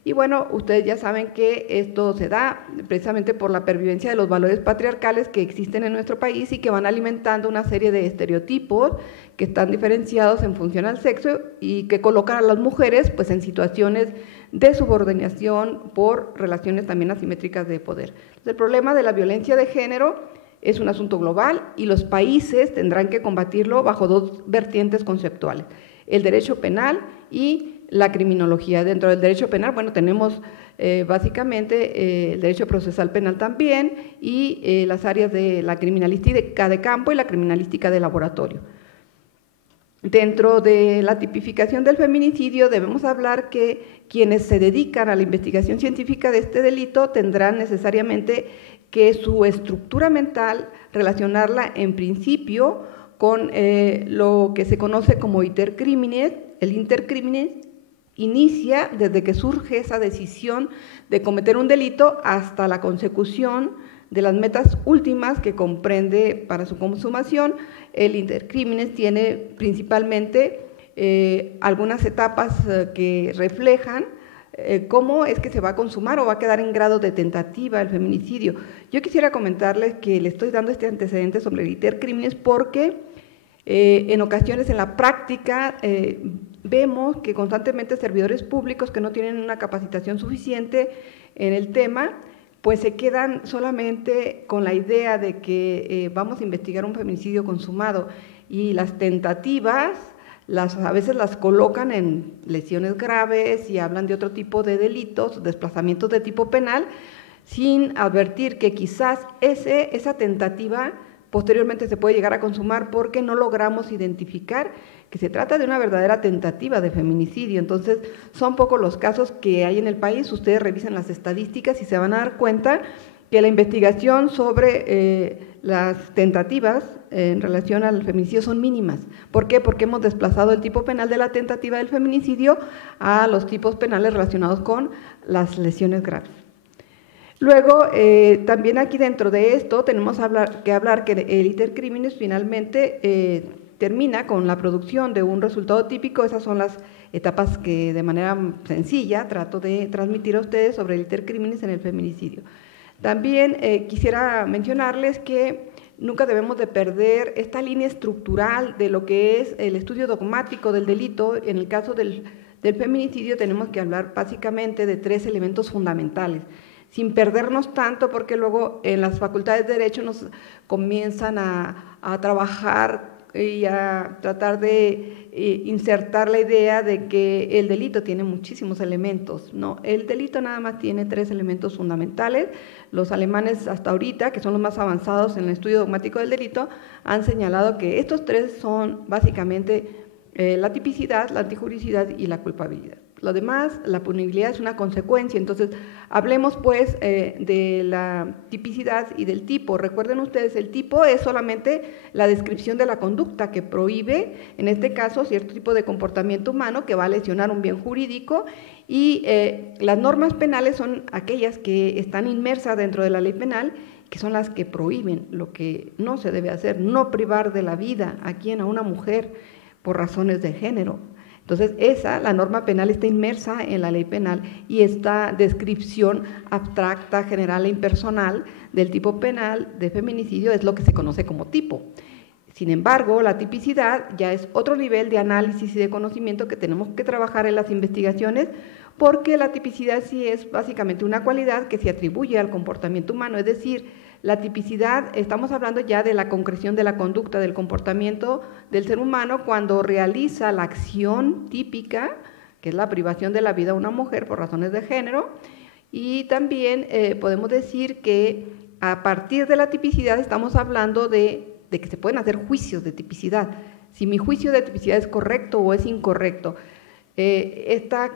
Y bueno, ustedes ya saben que esto se da precisamente por la pervivencia de los valores patriarcales que existen en nuestro país y que van alimentando una serie de estereotipos que están diferenciados en función al sexo y que colocan a las mujeres pues en situaciones de subordinación por relaciones también asimétricas de poder. Entonces, el problema de la violencia de género es un asunto global y los países tendrán que combatirlo bajo dos vertientes conceptuales: el derecho penal y la criminología. Dentro del derecho penal, bueno, tenemos básicamente el derecho procesal penal también y las áreas de la criminalística de campo y la criminalística de laboratorio. Dentro de la tipificación del feminicidio debemos hablar que quienes se dedican a la investigación científica de este delito tendrán necesariamente que su estructura mental relacionarla en principio con lo que se conoce como iter criminis. El inter criminis inicia desde que surge esa decisión de cometer un delito hasta la consecución de las metas últimas que comprende para su consumación. El inter criminis tiene principalmente algunas etapas que reflejan cómo es que se va a consumar o va a quedar en grado de tentativa el feminicidio. Yo quisiera comentarles que le estoy dando este antecedente sobre el inter criminis porque en ocasiones en la práctica vemos que constantemente servidores públicos que no tienen una capacitación suficiente en el tema, pues se quedan solamente con la idea de que vamos a investigar un feminicidio consumado y las tentativas a veces las colocan en lesiones graves y hablan de otro tipo de delitos, desplazamientos de tipo penal, sin advertir que quizás esa tentativa posteriormente se puede llegar a consumar porque no logramos identificar que se trata de una verdadera tentativa de feminicidio. Entonces, son pocos los casos que hay en el país. Ustedes revisen las estadísticas y se van a dar cuenta que la investigación sobre las tentativas en relación al feminicidio son mínimas. ¿Por qué? Porque hemos desplazado el tipo penal de la tentativa del feminicidio a los tipos penales relacionados con las lesiones graves. Luego, también aquí dentro de esto tenemos que hablar que el iter criminis finalmente termina con la producción de un resultado típico. Esas son las etapas que de manera sencilla trato de transmitir a ustedes sobre el iter criminis en el feminicidio. También quisiera mencionarles que nunca debemos de perder esta línea estructural de lo que es el estudio dogmático del delito. En el caso del feminicidio tenemos que hablar básicamente de tres elementos fundamentales, sin perdernos tanto, porque luego en las facultades de Derecho nos comienzan a trabajar y a tratar de insertar la idea de que el delito tiene muchísimos elementos. No, el delito nada más tiene tres elementos fundamentales. Los alemanes hasta ahorita, que son los más avanzados en el estudio dogmático del delito, han señalado que estos tres son básicamente la tipicidad, la antijuricidad y la culpabilidad. Lo demás, la punibilidad es una consecuencia. Entonces, hablemos pues de la tipicidad y del tipo. Recuerden ustedes, el tipo es solamente la descripción de la conducta que prohíbe, en este caso, cierto tipo de comportamiento humano que va a lesionar un bien jurídico, y las normas penales son aquellas que están inmersas dentro de la ley penal, que son las que prohíben lo que no se debe hacer, no privar de la vida a una mujer por razones de género. Entonces, la norma penal está inmersa en la ley penal y esta descripción abstracta, general e impersonal del tipo penal de feminicidio es lo que se conoce como tipo. Sin embargo, la tipicidad ya es otro nivel de análisis y de conocimiento que tenemos que trabajar en las investigaciones, porque la tipicidad sí es básicamente una cualidad que se atribuye al comportamiento humano, es decir, la tipicidad, estamos hablando ya de la concreción de la conducta, del comportamiento del ser humano cuando realiza la acción típica, que es la privación de la vida a una mujer por razones de género, y también podemos decir que a partir de la tipicidad estamos hablando de que se pueden hacer juicios de tipicidad, si mi juicio de tipicidad es correcto o es incorrecto. Esta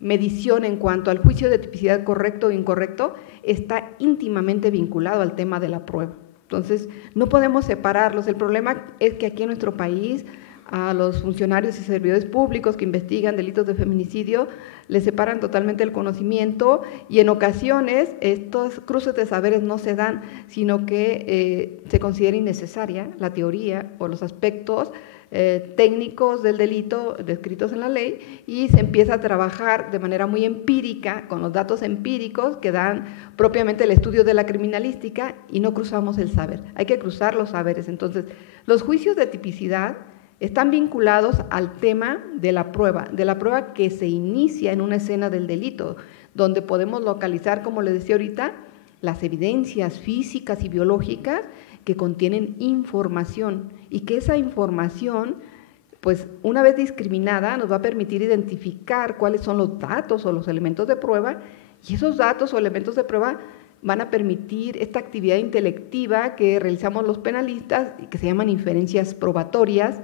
medición en cuanto al juicio de tipicidad correcto o incorrecto está íntimamente vinculado al tema de la prueba. Entonces, no podemos separarlos. El problema es que aquí en nuestro país, a los funcionarios y servidores públicos que investigan delitos de feminicidio, les separan totalmente el conocimiento y en ocasiones estos cruces de saberes no se dan, sino que se considera innecesaria la teoría o los aspectos técnicos del delito descritos en la ley y se empieza a trabajar de manera muy empírica, con los datos empíricos que dan propiamente el estudio de la criminalística y no cruzamos el saber. Hay que cruzar los saberes. Entonces, los juicios de tipicidad están vinculados al tema de la prueba que se inicia en una escena del delito, donde podemos localizar, como les decía ahorita, las evidencias físicas y biológicas que contienen información y que esa información, pues una vez discriminada, nos va a permitir identificar cuáles son los datos o los elementos de prueba y esos datos o elementos de prueba van a permitir esta actividad intelectiva que realizamos los penalistas y que se llaman inferencias probatorias,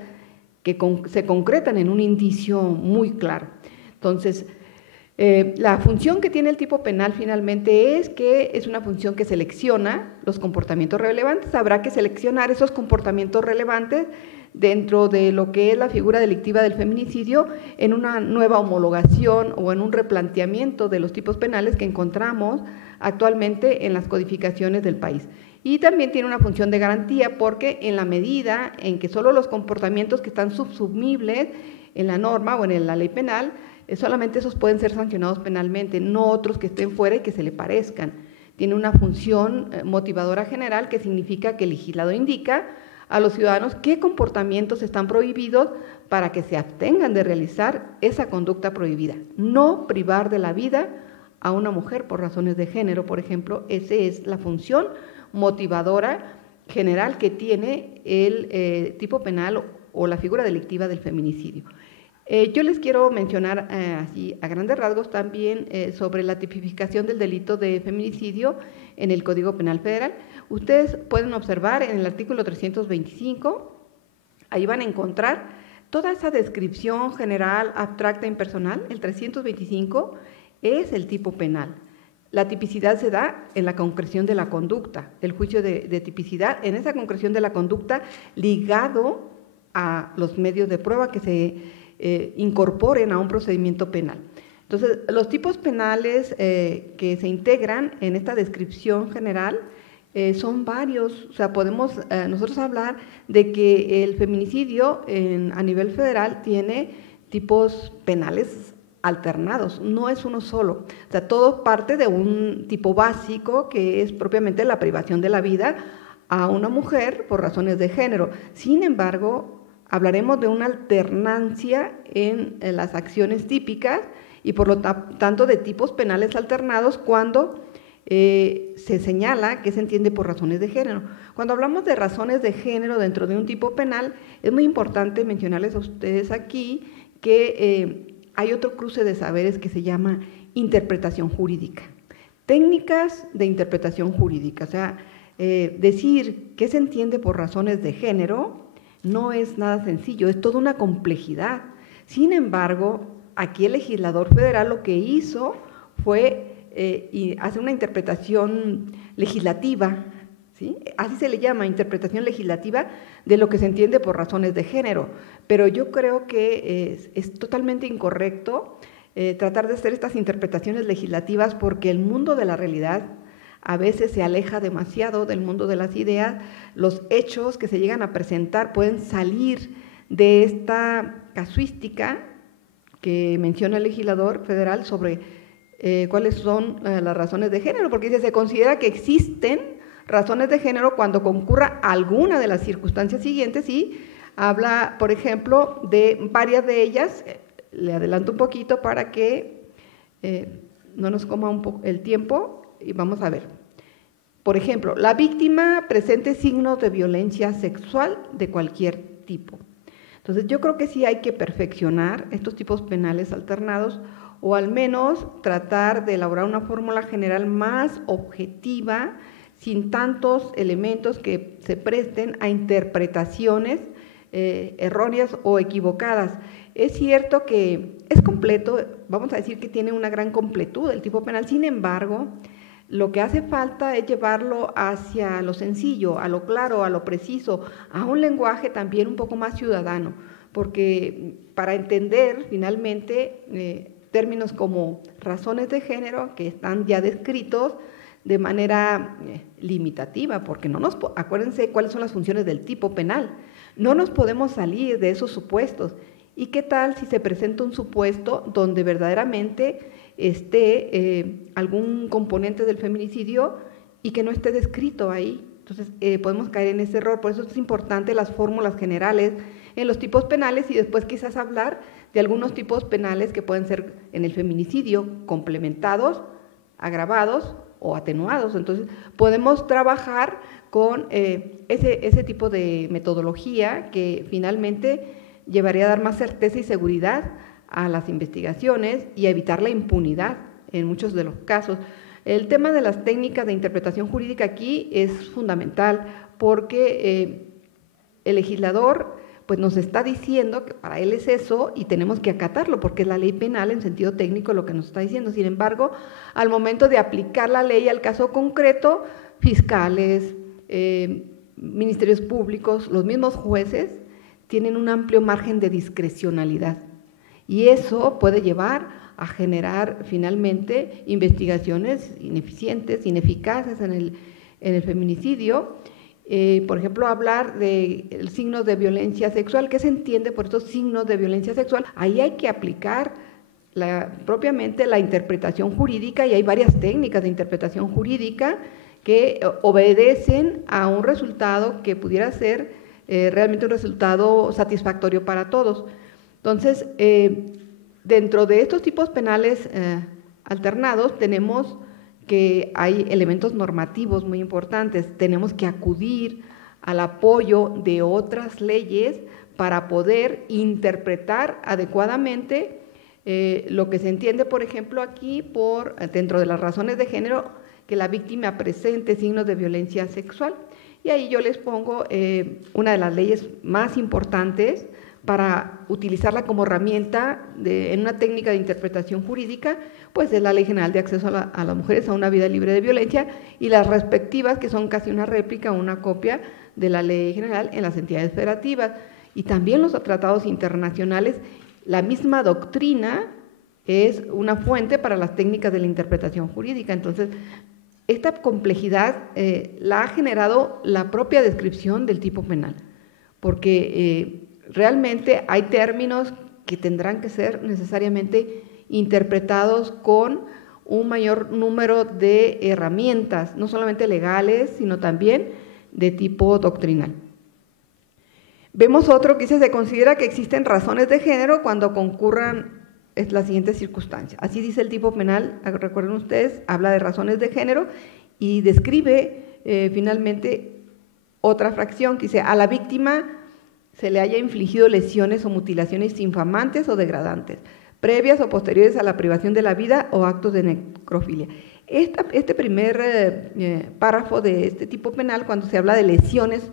que se concretan en un indicio muy claro. Entonces, la función que tiene el tipo penal finalmente es que es una función que selecciona los comportamientos relevantes. Habrá que seleccionar esos comportamientos relevantes dentro de lo que es la figura delictiva del feminicidio en una nueva homologación o en un replanteamiento de los tipos penales que encontramos actualmente en las codificaciones del país. Y también tiene una función de garantía porque en la medida en que solo los comportamientos que están subsumibles en la norma o en la ley penal, solamente esos pueden ser sancionados penalmente, no otros que estén fuera y que se le parezcan. Tiene una función motivadora general que significa que el legislador indica a los ciudadanos qué comportamientos están prohibidos para que se abstengan de realizar esa conducta prohibida. No privar de la vida a una mujer por razones de género, por ejemplo, esa es la función motivadora general que tiene el tipo penal o la figura delictiva del feminicidio. Yo les quiero mencionar así a grandes rasgos también sobre la tipificación del delito de feminicidio en el Código Penal Federal. Ustedes pueden observar en el artículo 325, ahí van a encontrar toda esa descripción general, abstracta, impersonal. El 325 es el tipo penal. La tipicidad se da en la concreción de la conducta, el juicio de tipicidad, en esa concreción de la conducta ligado a los medios de prueba que se incorporen a un procedimiento penal. Entonces, los tipos penales que se integran en esta descripción general son varios, o sea, podemos nosotros hablar de que el feminicidio a nivel federal tiene tipos penales alternados, no es uno solo, o sea, todo parte de un tipo básico que es propiamente la privación de la vida a una mujer por razones de género. Sin embargo, hablaremos de una alternancia en las acciones típicas y por lo tanto de tipos penales alternados cuando se señala que se entiende por razones de género. Cuando hablamos de razones de género dentro de un tipo penal, es muy importante mencionarles a ustedes aquí que hay otro cruce de saberes que se llama interpretación jurídica. Técnicas de interpretación jurídica, o sea, decir qué se entiende por razones de género no es nada sencillo, es toda una complejidad. Sin embargo, aquí el legislador federal lo que hizo fue hacer una interpretación legislativa, ¿sí? Así se le llama, interpretación legislativa de lo que se entiende por razones de género, pero yo creo que es totalmente incorrecto tratar de hacer estas interpretaciones legislativas porque el mundo de la realidad a veces se aleja demasiado del mundo de las ideas, los hechos que se llegan a presentar pueden salir de esta casuística que menciona el legislador federal sobre cuáles son las razones de género, porque se considera que existen razones de género cuando concurra alguna de las circunstancias siguientes y habla, por ejemplo, de varias de ellas, le adelanto un poquito para que no nos coma un poco el tiempo y vamos a ver. Por ejemplo, la víctima presente signos de violencia sexual de cualquier tipo. Entonces, yo creo que sí hay que perfeccionar estos tipos penales alternados o al menos tratar de elaborar una fórmula general más objetiva, sin tantos elementos que se presten a interpretaciones erróneas o equivocadas. Es cierto que es completo, vamos a decir que tiene una gran completud el tipo penal, sin embargo, lo que hace falta es llevarlo hacia lo sencillo, a lo claro, a lo preciso, a un lenguaje también un poco más ciudadano, porque para entender finalmente términos como razones de género, que están ya descritos de manera limitativa, porque acuérdense cuáles son las funciones del tipo penal, no nos podemos salir de esos supuestos. ¿Y qué tal si se presenta un supuesto donde verdaderamente esté algún componente del feminicidio y que no esté descrito ahí? Entonces podemos caer en ese error. Por eso es importante las fórmulas generales en los tipos penales y después quizás hablar de algunos tipos penales que pueden ser en el feminicidio complementados, agravados o atenuados. Entonces podemos trabajar con ese tipo de metodología que finalmente llevaría a dar más certeza y seguridad a las investigaciones y a evitar la impunidad en muchos de los casos. El tema de las técnicas de interpretación jurídica aquí es fundamental porque el legislador pues nos está diciendo que para él es eso y tenemos que acatarlo porque es la ley penal en sentido técnico lo que nos está diciendo. Sin embargo, al momento de aplicar la ley al caso concreto, fiscales, ministerios públicos, los mismos jueces tienen un amplio margen de discrecionalidad y eso puede llevar a generar finalmente investigaciones ineficientes, ineficaces en el feminicidio. Por ejemplo, hablar de signos de violencia sexual. ¿Qué se entiende por estos signos de violencia sexual? Ahí hay que aplicar propiamente la interpretación jurídica y hay varias técnicas de interpretación jurídica que obedecen a un resultado que pudiera ser realmente un resultado satisfactorio para todos. Entonces, dentro de estos tipos penales alternados tenemos que hay elementos normativos muy importantes, tenemos que acudir al apoyo de otras leyes para poder interpretar adecuadamente lo que se entiende, por ejemplo, aquí dentro de las razones de género, que la víctima presente signos de violencia sexual. Y ahí yo les pongo una de las leyes más importantes para utilizarla como herramienta en una técnica de interpretación jurídica, pues es la Ley General de Acceso a las Mujeres a una Vida Libre de Violencia y las respectivas, que son casi una réplica o una copia de la Ley General en las entidades federativas. Y también los tratados internacionales, la misma doctrina es una fuente para las técnicas de la interpretación jurídica. Entonces, esta complejidad la ha generado la propia descripción del tipo penal, porque realmente hay términos que tendrán que ser necesariamente interpretados con un mayor número de herramientas, no solamente legales, sino también de tipo doctrinal. Vemos otro que dice, se considera que existen razones de género cuando concurran las siguientes circunstancias. Así dice el tipo penal, recuerden ustedes, habla de razones de género y describe finalmente otra fracción que dice, a la víctima se le haya infligido lesiones o mutilaciones infamantes o degradantes, previas o posteriores a la privación de la vida o actos de necrofilia. Este primer párrafo de este tipo penal, cuando se habla de lesiones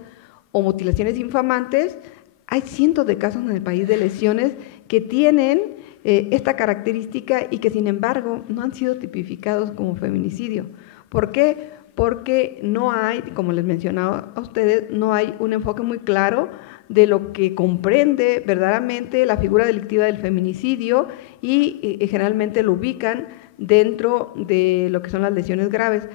o mutilaciones infamantes, hay cientos de casos en el país de lesiones que tienen esta característica y que sin embargo no han sido tipificados como feminicidio. ¿Por qué? Porque no hay, como les mencionaba a ustedes, no hay un enfoque muy claro de lo que comprende verdaderamente la figura delictiva del feminicidio y generalmente lo ubican dentro de lo que son las lesiones graves.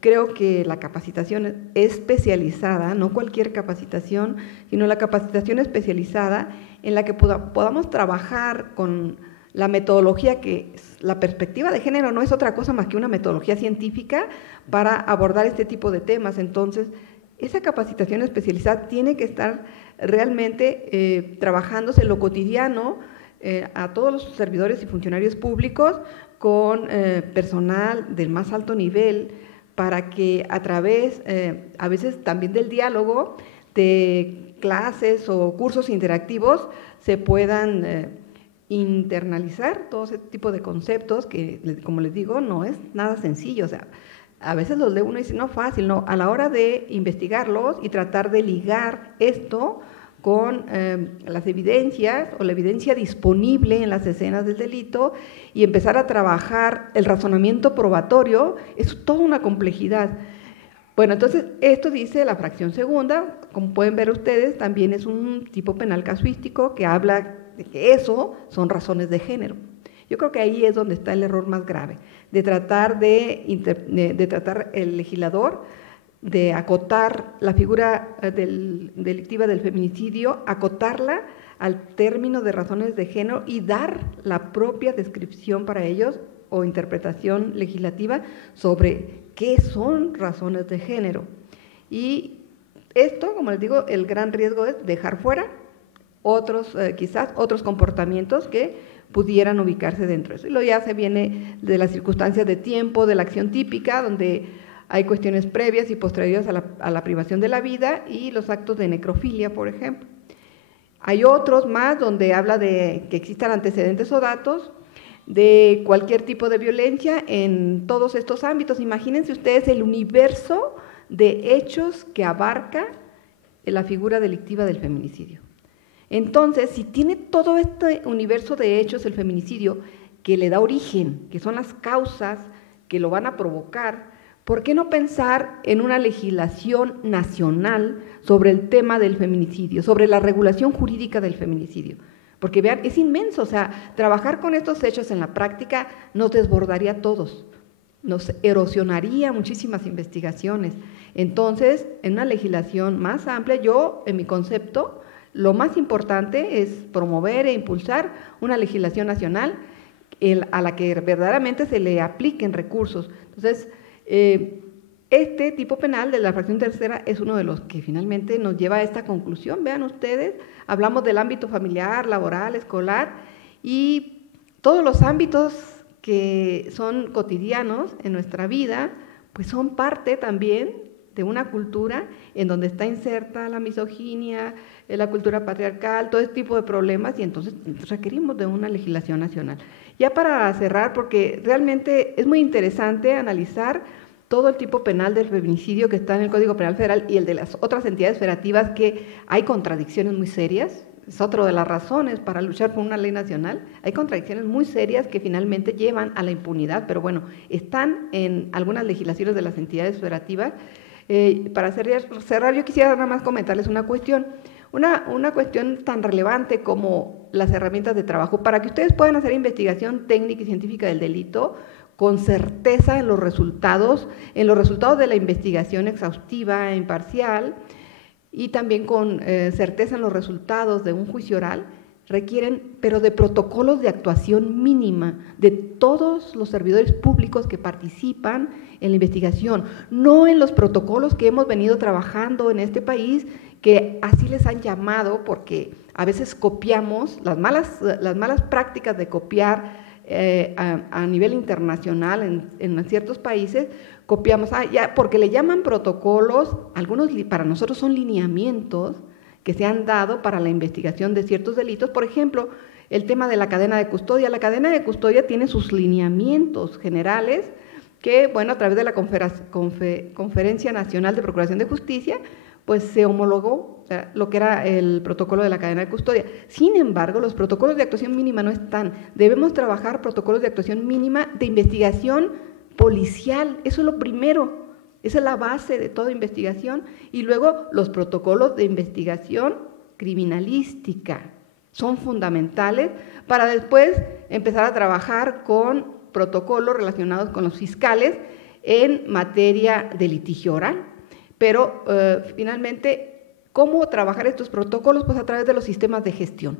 Creo que la capacitación especializada, no cualquier capacitación, sino la capacitación especializada en la que podamos trabajar con la metodología que la perspectiva de género no es otra cosa más que una metodología científica para abordar este tipo de temas. Entonces, esa capacitación especializada tiene que estar realmente trabajándose en lo cotidiano a todos los servidores y funcionarios públicos con personal del más alto nivel para que a través, a veces también del diálogo, de clases o cursos interactivos se puedan internalizar todo ese tipo de conceptos que, como les digo, no es nada sencillo. O sea, a veces los lee uno y dice, no, fácil, no. A la hora de investigarlos y tratar de ligar esto con las evidencias o la evidencia disponible en las escenas del delito y empezar a trabajar el razonamiento probatorio, es toda una complejidad. Bueno, entonces, esto dice la fracción segunda, como pueden ver ustedes, también es un tipo penal casuístico que habla de que eso son razones de género. Yo creo que ahí es donde está el error más grave, de tratar el legislador de acotar la figura delictiva del feminicidio, acotarla al término de razones de género y dar la propia descripción para ellos o interpretación legislativa sobre qué son razones de género. Y esto, como les digo, el gran riesgo es dejar fuera quizás otros comportamientos que pudieran ubicarse dentro de eso. Y luego ya se viene de las circunstancias de tiempo, de la acción típica, donde hay cuestiones previas y posteriores a la privación de la vida y los actos de necrofilia, por ejemplo. Hay otros más donde habla de que existan antecedentes o datos de cualquier tipo de violencia en todos estos ámbitos. Imagínense ustedes el universo de hechos que abarca la figura delictiva del feminicidio. Entonces, si tiene todo este universo de hechos el feminicidio que le da origen, que son las causas que lo van a provocar, ¿por qué no pensar en una legislación nacional sobre el tema del feminicidio, sobre la regulación jurídica del feminicidio? Porque vean, es inmenso, o sea, trabajar con estos hechos en la práctica nos desbordaría a todos, nos erosionaría muchísimas investigaciones. Entonces, en una legislación más amplia, yo, en mi concepto, lo más importante es promover e impulsar una legislación nacional a la que verdaderamente se le apliquen recursos. Entonces, este tipo penal de la fracción tercera es uno de los que finalmente nos lleva a esta conclusión. Vean ustedes, hablamos del ámbito familiar, laboral, escolar y todos los ámbitos que son cotidianos en nuestra vida, pues son parte también de una cultura en donde está inserta la misoginia, la cultura patriarcal, todo este tipo de problemas, y entonces requerimos de una legislación nacional. Ya para cerrar, porque realmente es muy interesante analizar todo el tipo penal del feminicidio que está en el Código Penal Federal y el de las otras entidades federativas, que hay contradicciones muy serias. Es otra de las razones para luchar por una ley nacional. Hay contradicciones muy serias que finalmente llevan a la impunidad, pero bueno, están en algunas legislaciones de las entidades federativas. Para cerrar, yo quisiera nada más comentarles una cuestión. Una cuestión tan relevante como las herramientas de trabajo, para que ustedes puedan hacer investigación técnica y científica del delito con certeza en los resultados de la investigación exhaustiva e imparcial, y también con certeza en los resultados de un juicio oral, requieren, pero de protocolos de actuación mínima de todos los servidores públicos que participan en la investigación, no en los protocolos que hemos venido trabajando en este país, que así les han llamado, porque a veces copiamos las malas prácticas de copiar a nivel internacional en ciertos países, copiamos, ya, porque le llaman protocolos, algunos para nosotros son lineamientos que se han dado para la investigación de ciertos delitos. Por ejemplo, el tema de la cadena de custodia. La cadena de custodia tiene sus lineamientos generales que, bueno, a través de la Conferencia Nacional de Procuración de Justicia, pues se homologó lo que era el protocolo de la cadena de custodia. Sin embargo, los protocolos de actuación mínima no están. Debemos trabajar protocolos de actuación mínima de investigación policial. Eso es lo primero. Esa es la base de toda investigación. Y luego los protocolos de investigación criminalística son fundamentales para después empezar a trabajar con protocolos relacionados con los fiscales en materia de litigio oral. Pero finalmente, ¿cómo trabajar estos protocolos? Pues a través de los sistemas de gestión.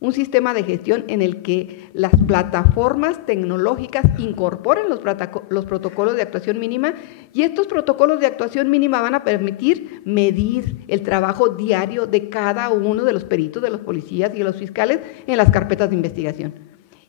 Un sistema de gestión en el que las plataformas tecnológicas incorporen los protocolos de actuación mínima, y estos protocolos de actuación mínima van a permitir medir el trabajo diario de cada uno de los peritos, de los policías y de los fiscales en las carpetas de investigación.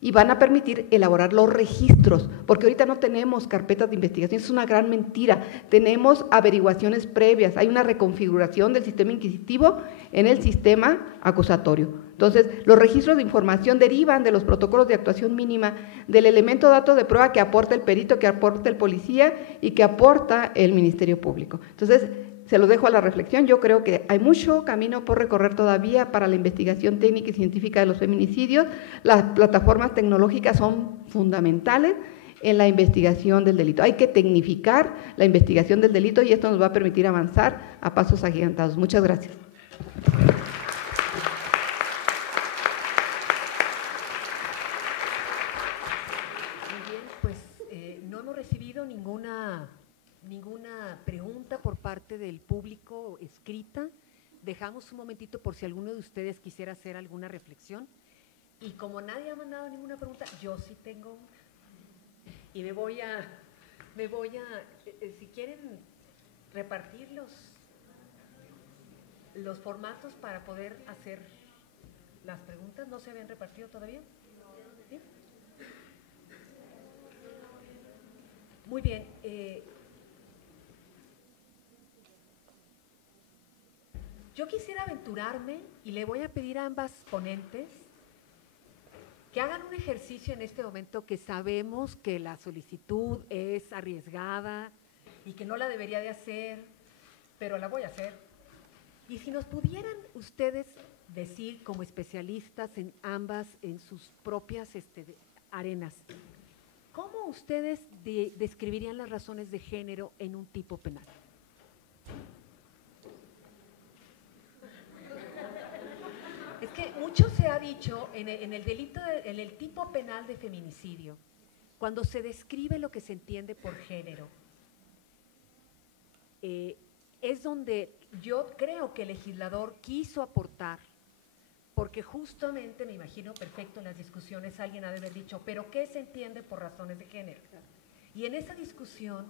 Y van a permitir elaborar los registros, porque ahorita no tenemos carpetas de investigación, es una gran mentira. Tenemos averiguaciones previas, hay una reconfiguración del sistema inquisitivo en el sistema acusatorio. Entonces, los registros de información derivan de los protocolos de actuación mínima, del elemento dato de prueba que aporta el perito, que aporta el policía y que aporta el Ministerio Público. Entonces, se lo dejo a la reflexión. Yo creo que hay mucho camino por recorrer todavía para la investigación técnica y científica de los feminicidios. Las plataformas tecnológicas son fundamentales en la investigación del delito. Hay que tecnificar la investigación del delito y esto nos va a permitir avanzar a pasos agigantados. Muchas gracias. Muy bien, pues no hemos recibido ninguna pregunta por parte del público escrita. Dejamos un momentito por si alguno de ustedes quisiera hacer alguna reflexión. Y como nadie ha mandado ninguna pregunta, yo sí tengo una. Y me voy a si quieren repartir los formatos para poder hacer las preguntas. ¿No se habían repartido todavía? ¿Sí? Muy bien. Yo quisiera aventurarme y le voy a pedir a ambas ponentes que hagan un ejercicio en este momento, que sabemos que la solicitud es arriesgada y que no la debería de hacer, pero la voy a hacer. Y si nos pudieran ustedes decir, como especialistas en ambas, en sus propias arenas, ¿cómo ustedes describirían las razones de género en un tipo penal? Es que mucho se ha dicho en el delito, en el tipo penal de feminicidio, cuando se describe lo que se entiende por género, es donde yo creo que el legislador quiso aportar, porque justamente, me imagino perfecto, en las discusiones alguien ha de haber dicho, ¿pero qué se entiende por razones de género? Y en esa discusión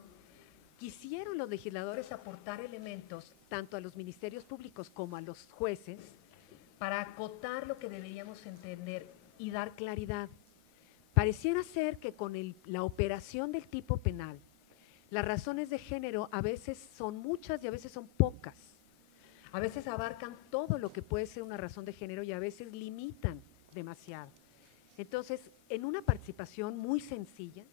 quisieron los legisladores aportar elementos, tanto a los ministerios públicos como a los jueces, para acotar lo que deberíamos entender y dar claridad. Pareciera ser que con la operación del tipo penal, las razones de género a veces son muchas y a veces son pocas. A veces abarcan todo lo que puede ser una razón de género y a veces limitan demasiado. Entonces, en una participación muy sencilla,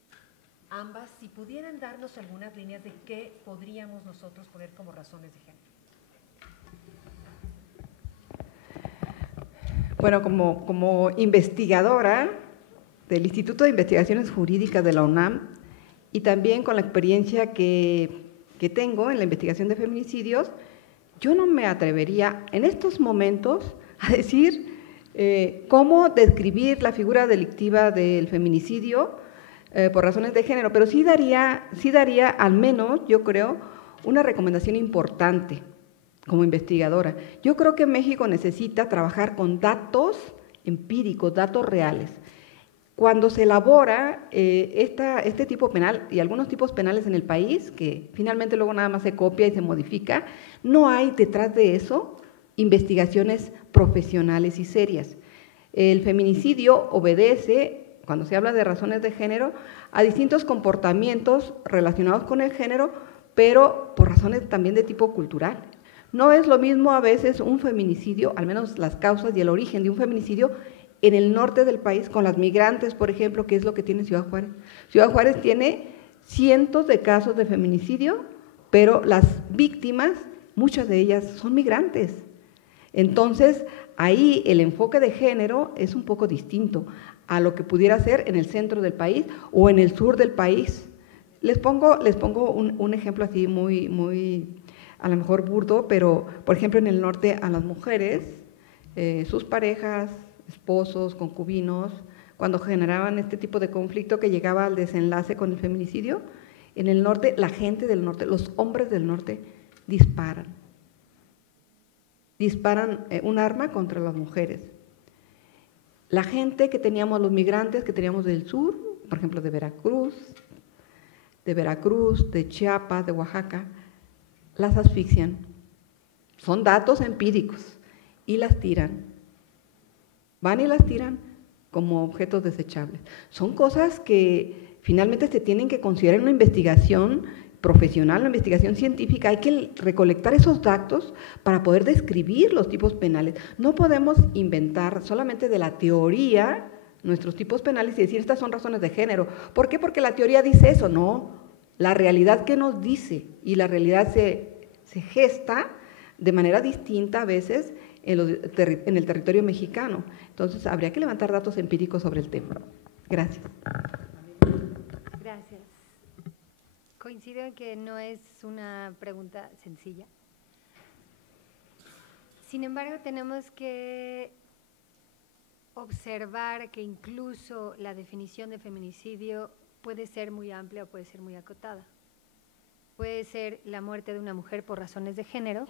ambas, si pudieran darnos algunas líneas de qué podríamos nosotros poner como razones de género. Bueno, como investigadora del Instituto de Investigaciones Jurídicas de la UNAM y también con la experiencia que tengo en la investigación de feminicidios, yo no me atrevería en estos momentos a decir cómo describir la figura delictiva del feminicidio por razones de género, pero sí daría al menos, yo creo, una recomendación importante como investigadora. Yo creo que México necesita trabajar con datos empíricos, datos reales. Cuando se elabora este tipo penal y algunos tipos penales en el país, que finalmente luego nada más se copia y se modifica, no hay detrás de eso investigaciones profesionales y serias. El feminicidio obedece, cuando se habla de razones de género, a distintos comportamientos relacionados con el género, pero por razones también de tipo cultural. No es lo mismo a veces un feminicidio, al menos las causas y el origen de un feminicidio, en el norte del país, con las migrantes, por ejemplo, que es lo que tiene Ciudad Juárez. Ciudad Juárez tiene cientos de casos de feminicidio, pero las víctimas, muchas de ellas son migrantes. Entonces, ahí el enfoque de género es un poco distinto a lo que pudiera ser en el centro del país o en el sur del país. Les pongo un ejemplo así muy a lo mejor burdo, pero por ejemplo en el norte a las mujeres, sus parejas, esposos, concubinos, cuando generaban este tipo de conflicto que llegaba al desenlace con el feminicidio, en el norte, la gente del norte, los hombres del norte disparan un arma contra las mujeres. La gente que teníamos, los migrantes que teníamos del sur, por ejemplo de Veracruz, de Chiapas, de Oaxaca, las asfixian. Son datos empíricos y las tiran. Van y las tiran como objetos desechables. Son cosas que finalmente se tienen que considerar en una investigación profesional, una investigación científica. Hay que recolectar esos datos para poder describir los tipos penales. No podemos inventar solamente de la teoría nuestros tipos penales y decir estas son razones de género. ¿Por qué? Porque la teoría dice eso. No, la realidad que nos dice, y la realidad se gesta de manera distinta a veces en el territorio mexicano. Entonces, habría que levantar datos empíricos sobre el tema. Gracias. Gracias. coincido en que no es una pregunta sencilla. Sin embargo, tenemos que observar que incluso la definición de feminicidio puede ser muy amplia o puede ser muy acotada. Puede ser la muerte de una mujer por razones de género,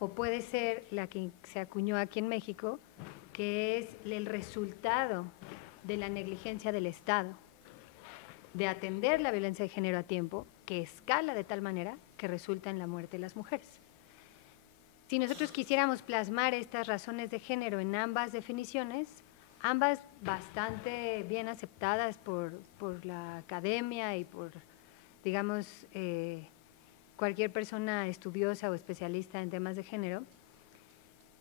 o puede ser la que se acuñó aquí en México, que es el resultado de la negligencia del Estado de atender la violencia de género a tiempo, que escala de tal manera que resulta en la muerte de las mujeres. Si nosotros quisiéramos plasmar estas razones de género en ambas definiciones, ambas bastante bien aceptadas por la academia y por, digamos, cualquier persona estudiosa o especialista en temas de género,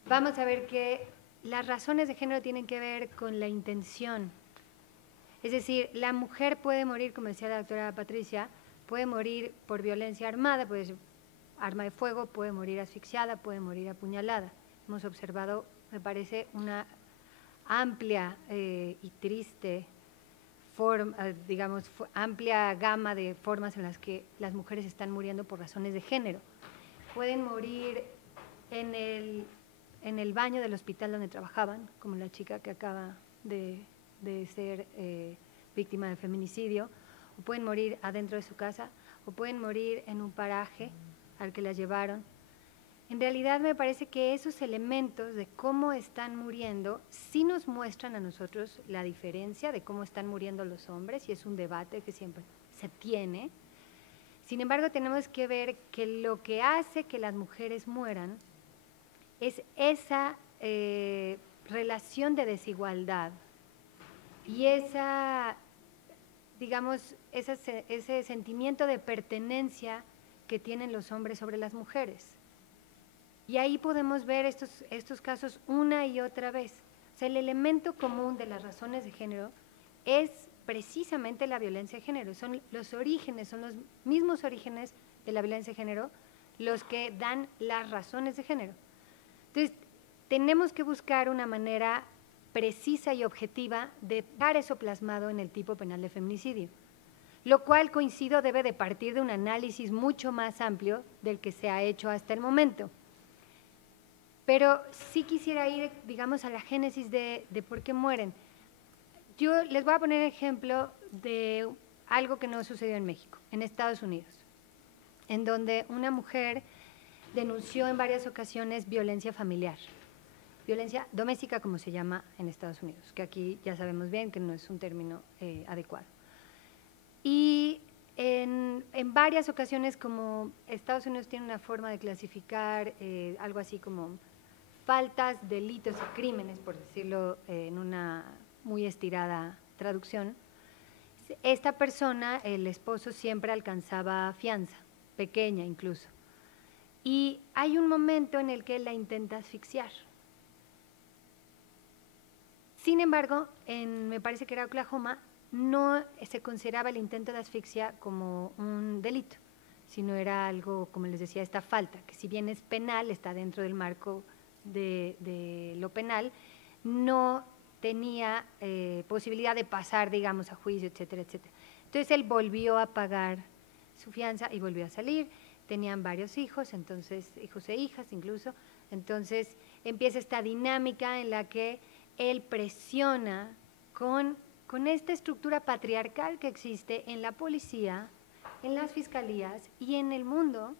vamos a ver que las razones de género tienen que ver con la intención. Es decir, la mujer puede morir, como decía la doctora Patricia, puede morir por violencia armada, puede ser arma de fuego, puede morir asfixiada, puede morir apuñalada. Hemos observado, me parece, una amplia y triste forma, digamos, amplia gama de formas en las que las mujeres están muriendo por razones de género. Pueden morir en el baño del hospital donde trabajaban, como la chica que acaba de ser víctima de feminicidio, o pueden morir adentro de su casa, o pueden morir en un paraje al que las llevaron. En realidad me parece que esos elementos de cómo están muriendo sí nos muestran a nosotros la diferencia de cómo están muriendo los hombres, y es un debate que siempre se tiene. Sin embargo, tenemos que ver que lo que hace que las mujeres mueran es esa relación de desigualdad y esa, digamos, ese sentimiento de pertenencia que tienen los hombres sobre las mujeres. Y ahí podemos ver estos casos una y otra vez. O sea, el elemento común de las razones de género es precisamente la violencia de género. Son los orígenes, son los mismos orígenes de la violencia de género los que dan las razones de género. Entonces, tenemos que buscar una manera precisa y objetiva de dar eso plasmado en el tipo penal de feminicidio, lo cual, coincido, debe de partir de un análisis mucho más amplio del que se ha hecho hasta el momento. Pero sí quisiera ir, digamos, a la génesis de por qué mueren. Yo les voy a poner ejemplo de algo que no sucedió en México, en Estados Unidos, en donde una mujer denunció en varias ocasiones violencia familiar, violencia doméstica, como se llama en Estados Unidos, que aquí ya sabemos bien que no es un término adecuado. Y en varias ocasiones, como Estados Unidos tiene una forma de clasificar algo así como faltas, delitos y crímenes, por decirlo en una muy estirada traducción, esta persona, el esposo, siempre alcanzaba fianza, pequeña incluso. Y hay un momento en el que él la intenta asfixiar. Sin embargo, me parece que era Oklahoma, no se consideraba el intento de asfixia como un delito, sino era algo, como les decía, esta falta, que si bien es penal, está dentro del marco de lo penal, no tenía posibilidad de pasar, digamos, a juicio, etcétera, etcétera. Entonces él volvió a pagar su fianza y volvió a salir. Tenían varios hijos, entonces, hijos e hijas incluso. Entonces empieza esta dinámica en la que él presiona con esta estructura patriarcal que existe en la policía, en las fiscalías y en el mundo,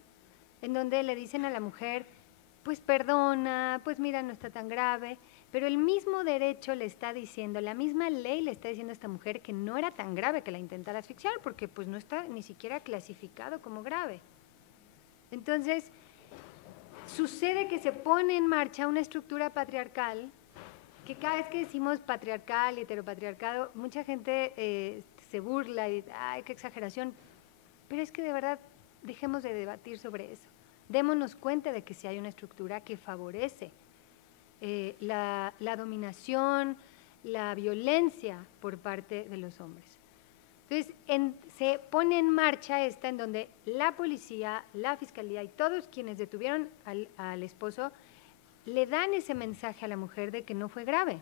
en donde le dicen a la mujer, pues perdona, pues mira, no está tan grave, pero el mismo derecho le está diciendo, la misma ley le está diciendo a esta mujer que no era tan grave que la intentara asfixiar, porque pues no está ni siquiera clasificado como grave. Entonces, sucede que se pone en marcha una estructura patriarcal que cada vez que decimos patriarcal, heteropatriarcado, mucha gente se burla y dice, ¡ay, qué exageración! Pero es que de verdad, dejemos de debatir sobre eso. Démonos cuenta de que sí hay una estructura que favorece la dominación, la violencia por parte de los hombres. Entonces, se pone en marcha esta en donde la policía, la fiscalía y todos quienes detuvieron al esposo le dan ese mensaje a la mujer de que no fue grave.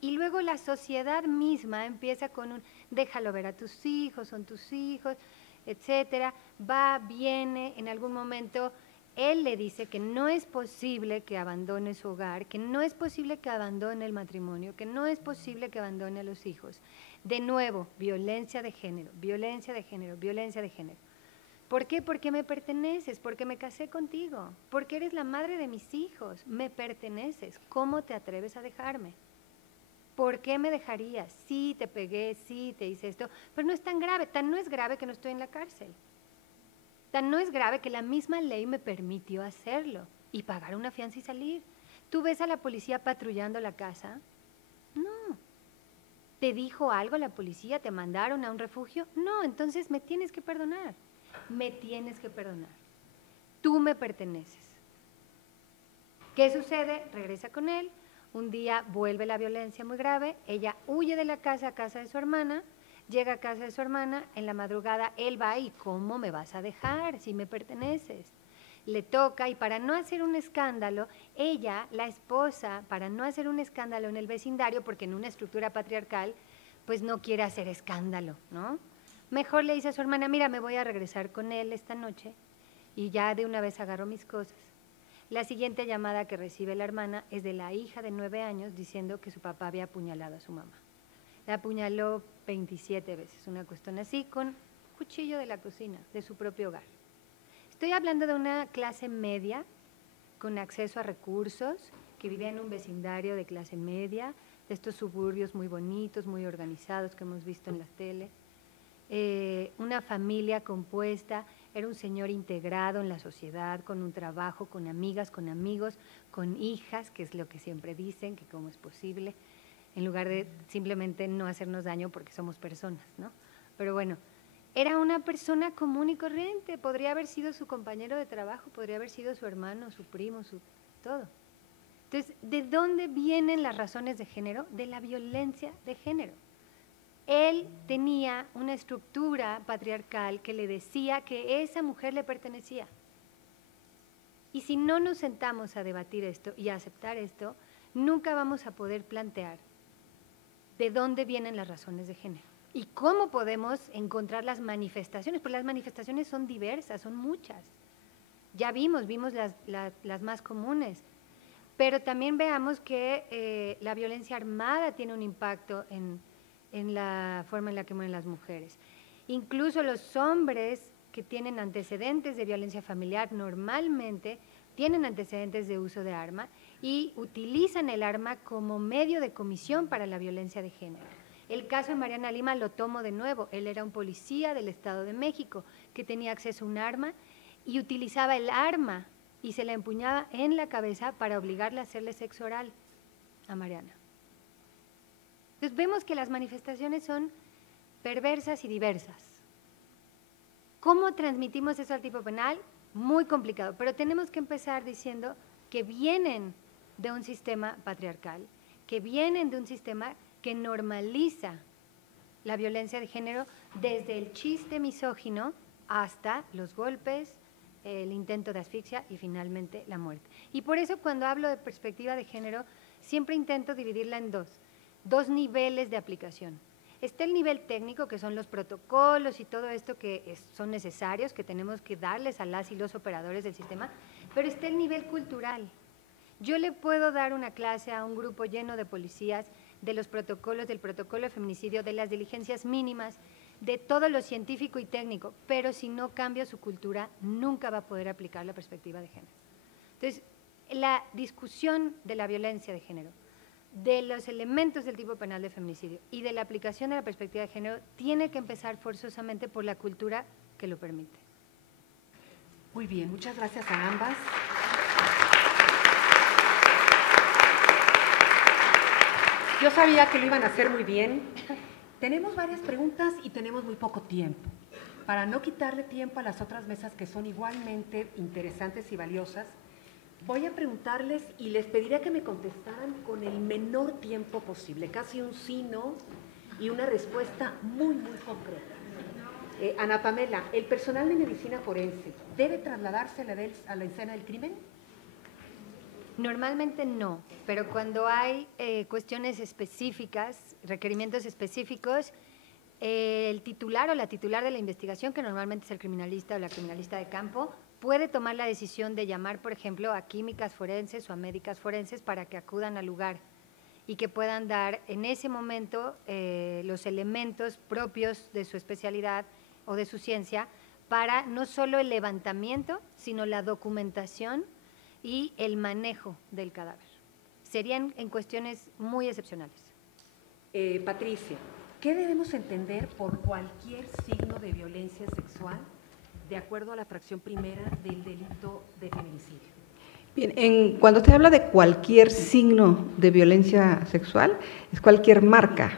Y luego la sociedad misma empieza con un déjalo ver a tus hijos, son tus hijos, etcétera, va, viene, en algún momento él le dice que no es posible que abandone su hogar, que no es posible que abandone el matrimonio, que no es posible que abandone a los hijos. De nuevo, violencia de género, violencia de género, violencia de género. ¿Por qué? Porque me perteneces, porque me casé contigo, porque eres la madre de mis hijos, me perteneces. ¿Cómo te atreves a dejarme? ¿Por qué me dejarías? Sí, te pegué, sí, te hice esto, pero no es tan grave, tan no es grave que no estoy en la cárcel. Tan no es grave que la misma ley me permitió hacerlo y pagar una fianza y salir. ¿Tú ves a la policía patrullando la casa? No. ¿Te dijo algo la policía? ¿Te mandaron a un refugio? No, entonces me tienes que perdonar. Me tienes que perdonar. Tú me perteneces. ¿Qué sucede? Regresa con él. Un día vuelve la violencia muy grave. Ella huye de la casa a casa de su hermana. Llega a casa de su hermana, en la madrugada él va y ¿cómo me vas a dejar si me perteneces? Le toca y para no hacer un escándalo, ella, la esposa, para no hacer un escándalo en el vecindario, porque en una estructura patriarcal, pues no quiere hacer escándalo, ¿no? Mejor le dice a su hermana, mira, me voy a regresar con él esta noche y ya de una vez agarro mis cosas. La siguiente llamada que recibe la hermana es de la hija de 9 años diciendo que su papá había apuñalado a su mamá. La apuñaló 27 veces, una cuestión así, con cuchillo de la cocina, de su propio hogar. Estoy hablando de una clase media, con acceso a recursos, que vivía en un vecindario de clase media, de estos suburbios muy bonitos, muy organizados que hemos visto en la tele. Una familia compuesta, era un señor integrado en la sociedad, con un trabajo, con amigas, con amigos, con hijas, que es lo que siempre dicen, que cómo es posible, en lugar de simplemente no hacernos daño porque somos personas, ¿no? Pero bueno, era una persona común y corriente, podría haber sido su compañero de trabajo, podría haber sido su hermano, su primo, su todo. Entonces, ¿de dónde vienen las razones de género? De la violencia de género. Él tenía una estructura patriarcal que le decía que esa mujer le pertenecía. Y si no nos sentamos a debatir esto y a aceptar esto, nunca vamos a poder plantear de dónde vienen las razones de género y cómo podemos encontrar las manifestaciones, porque las manifestaciones son diversas, son muchas. Ya vimos las más comunes, pero también veamos que la violencia armada tiene un impacto en la forma en la que mueren las mujeres. Incluso los hombres que tienen antecedentes de violencia familiar normalmente tienen antecedentes de uso de arma y utilizan el arma como medio de comisión para la violencia de género. El caso de Mariana Lima lo tomo de nuevo. Él era un policía del Estado de México que tenía acceso a un arma y utilizaba el arma y se la empuñaba en la cabeza para obligarle a hacerle sexo oral a Mariana. Entonces vemos que las manifestaciones son perversas y diversas. ¿Cómo transmitimos eso al tipo penal? Muy complicado, pero tenemos que empezar diciendo que vienen de un sistema patriarcal, que vienen de un sistema que normaliza la violencia de género desde el chiste misógino hasta los golpes, el intento de asfixia y finalmente la muerte. Y por eso cuando hablo de perspectiva de género siempre intento dividirla en dos niveles de aplicación. Está el nivel técnico, que son los protocolos y todo esto que son necesarios, que tenemos que darles a las y los operadores del sistema, pero está el nivel cultural. Yo le puedo dar una clase a un grupo lleno de policías de los protocolos, del protocolo de feminicidio, de las diligencias mínimas, de todo lo científico y técnico, pero si no cambia su cultura, nunca va a poder aplicar la perspectiva de género. Entonces, la discusión de la violencia de género, de los elementos del tipo penal de feminicidio y de la aplicación de la perspectiva de género tiene que empezar forzosamente por la cultura que lo permite. Muy bien, muchas gracias a ambas. Yo sabía que lo iban a hacer muy bien. Tenemos varias preguntas y tenemos muy poco tiempo. Para no quitarle tiempo a las otras mesas que son igualmente interesantes y valiosas, voy a preguntarles y les pediría que me contestaran con el menor tiempo posible, casi un sí, no, y una respuesta muy, muy concreta. Ana Pamela, ¿el personal de medicina forense debe trasladarse a la escena del crimen? Normalmente no, pero cuando hay cuestiones específicas, requerimientos específicos, el titular o la titular de la investigación, que normalmente es el criminalista o la criminalista de campo, puede tomar la decisión de llamar, por ejemplo, a químicas forenses o a médicas forenses para que acudan al lugar y que puedan dar en ese momento los elementos propios de su especialidad o de su ciencia para no solo el levantamiento, sino la documentación y el manejo del cadáver. Serían en cuestiones muy excepcionales. Patricia, ¿qué debemos entender por cualquier signo de violencia sexual de acuerdo a la fracción primera del delito de feminicidio? Bien, cuando se habla de cualquier signo de violencia sexual, es cualquier marca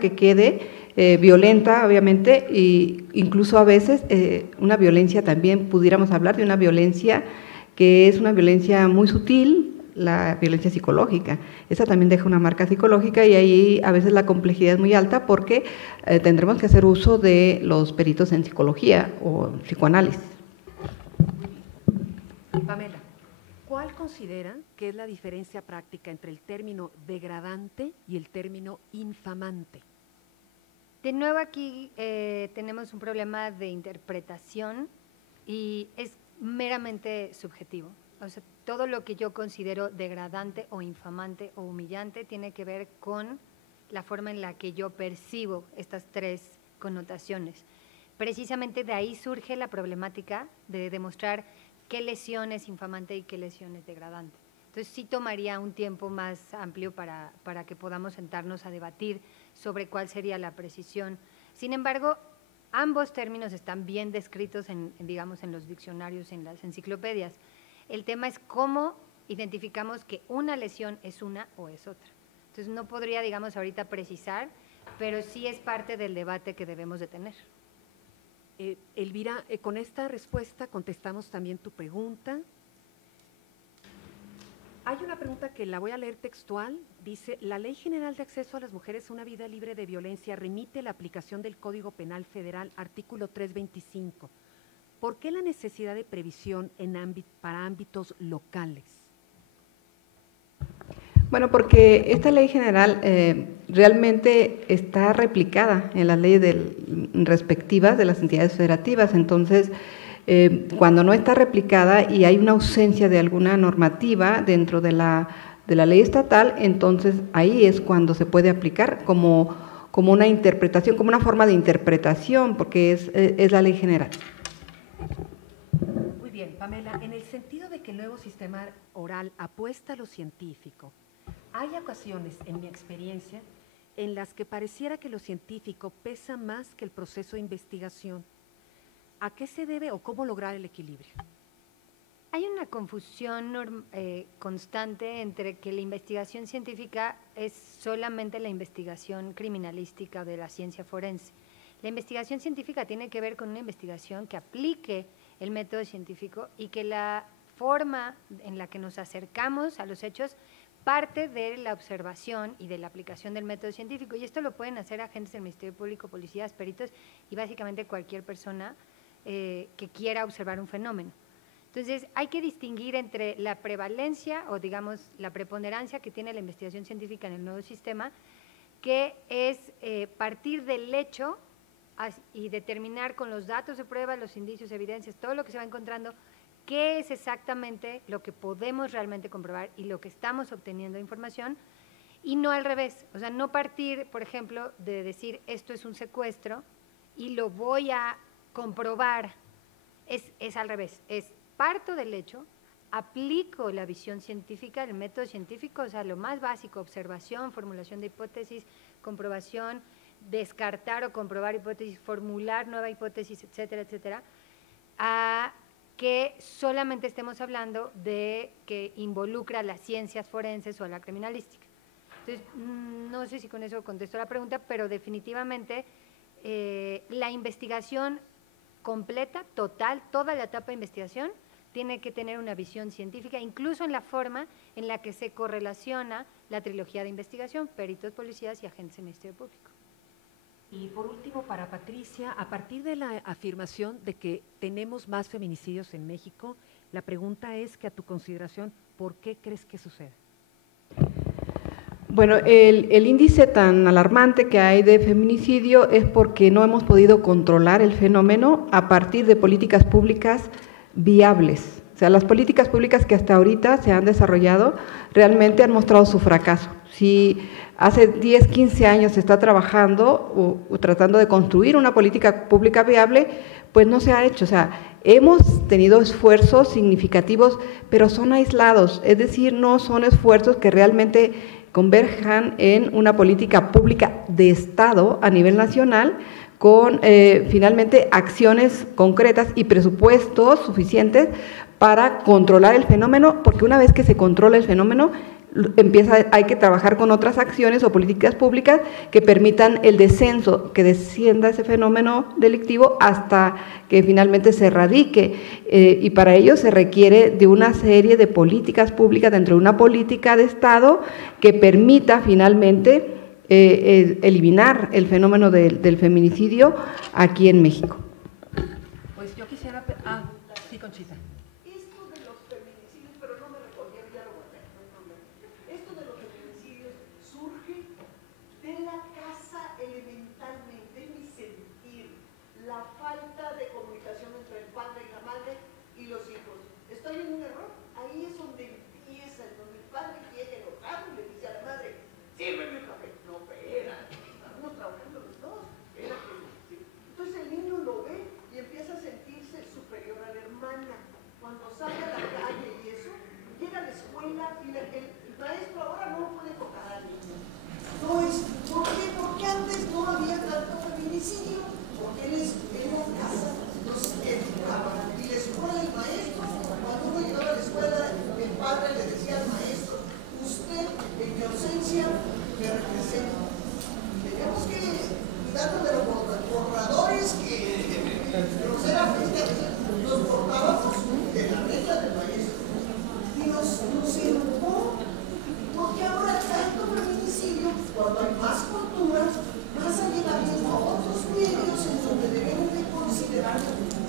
que quede violenta, obviamente, e incluso a veces una violencia también, pudiéramos hablar de una violencia que es una violencia muy sutil, la violencia psicológica. Esa también deja una marca psicológica y ahí a veces la complejidad es muy alta porque tendremos que hacer uso de los peritos en psicología o psicoanálisis. Pamela, ¿cuál considera que es la diferencia práctica entre el término degradante y el término infamante? De nuevo aquí tenemos un problema de interpretación y es meramente subjetivo. O sea, todo lo que yo considero degradante o infamante o humillante tiene que ver con la forma en la que yo percibo estas tres connotaciones. Precisamente de ahí surge la problemática de demostrar qué lesión es infamante y qué lesión es degradante. Entonces sí tomaría un tiempo más amplio para que podamos sentarnos a debatir sobre cuál sería la precisión. Sin embargo, ambos términos están bien descritos digamos, en los diccionarios, en las enciclopedias. El tema es cómo identificamos que una lesión es una o es otra. Entonces no podría, digamos, ahorita precisar, pero sí es parte del debate que debemos de tener. Elvira, con esta respuesta contestamos también tu pregunta. Hay una pregunta que la voy a leer textual. Dice, la Ley General de Acceso a las Mujeres a una Vida Libre de Violencia remite la aplicación del Código Penal Federal, artículo 325. ¿Por qué la necesidad de previsión para ámbitos locales? Bueno, porque esta ley general realmente está replicada en las leyes respectivas de las entidades federativas, entonces cuando no está replicada y hay una ausencia de alguna normativa dentro de la ley estatal, entonces ahí es cuando se puede aplicar como una interpretación, como una forma de interpretación, porque es la ley general. Muy bien, Pamela, en el sentido de que el nuevo sistema oral apuesta a lo científico, hay ocasiones, en mi experiencia, en las que pareciera que lo científico pesa más que el proceso de investigación. ¿A qué se debe o cómo lograr el equilibrio? Hay una confusión constante entre que la investigación científica es solamente la investigación criminalística de la ciencia forense. La investigación científica tiene que ver con una investigación que aplique el método científico y que la forma en la que nos acercamos a los hechos parte de la observación y de la aplicación del método científico. Y esto lo pueden hacer agentes del Ministerio Público, policías, peritos y básicamente cualquier persona que quiera observar un fenómeno. Entonces, hay que distinguir entre la prevalencia o, digamos, la preponderancia que tiene la investigación científica en el nuevo sistema, que es partir del hecho y determinar con los datos de prueba, los indicios, evidencias, todo lo que se va encontrando, qué es exactamente lo que podemos realmente comprobar y lo que estamos obteniendo de información, y no al revés. O sea, no partir, por ejemplo, de decir esto es un secuestro y lo voy a comprobar. Es al revés, es parto del hecho, aplico la visión científica, el método científico, o sea, lo más básico, observación, formulación de hipótesis, comprobación, descartar o comprobar hipótesis, formular nueva hipótesis, etcétera, etcétera, a que solamente estemos hablando de que involucra las ciencias forenses o la criminalística. Entonces, no sé si con eso contesto la pregunta, pero definitivamente la investigación completa, total, toda la etapa de investigación tiene que tener una visión científica, incluso en la forma en la que se correlaciona la trilogía de investigación, peritos, policías y agentes del Ministerio Público. Y por último, para Patricia, a partir de la afirmación de que tenemos más feminicidios en México, la pregunta es que a tu consideración, ¿por qué crees que sucede? Bueno, el índice tan alarmante que hay de feminicidio es porque no hemos podido controlar el fenómeno a partir de políticas públicas viables. O sea, las políticas públicas que hasta ahorita se han desarrollado realmente han mostrado su fracaso. Si hace 10, 15 años se está trabajando o tratando de construir una política pública viable, pues no se ha hecho. O sea, hemos tenido esfuerzos significativos, pero son aislados, es decir, no son esfuerzos que realmente converjan en una política pública de Estado a nivel nacional, con finalmente acciones concretas y presupuestos suficientes para controlar el fenómeno, porque una vez que se controla el fenómeno, hay que trabajar con otras acciones o políticas públicas que permitan el descenso, que descienda ese fenómeno delictivo hasta que finalmente se erradique, y para ello se requiere de una serie de políticas públicas dentro de una política de Estado que permita finalmente eliminar el fenómeno del feminicidio aquí en México. Pues yo quisiera… sí, Conchita. Esto de los feminicidios, pero no me recordé, ya lo guardé, no hay problema. Esto de los feminicidios surge de la casa elementalmente, mi sentir, la falta de comunicación entre el padre y la madre y los hijos. ¿Estoy en un error? Ahí es donde empieza, donde el padre llega enojado y le dice a la madre, sírveme un café. No, espera, estamos trabajando los dos. Espérate. Entonces el niño lo ve y empieza a sentirse superior a la hermana. Cuando sale a la calle y eso, llega a la escuela y el maestro ahora no lo puede tocar al niño. No es, ¿por qué? Porque antes no había tanto feminicidio, porque él en casa los educaba. Y la escuela, el maestro, cuando uno llegaba a la escuela, el padre le decía al maestro, usted en mi ausencia me representa. Tenemos que cuidarnos de los borradores que groseramente nos portábamos de la regla del maestro. Y nos educó, porque ahora tanto feminicidio, cuando hay más cultura, más allegamiento a otros medios en donde debemos de considerar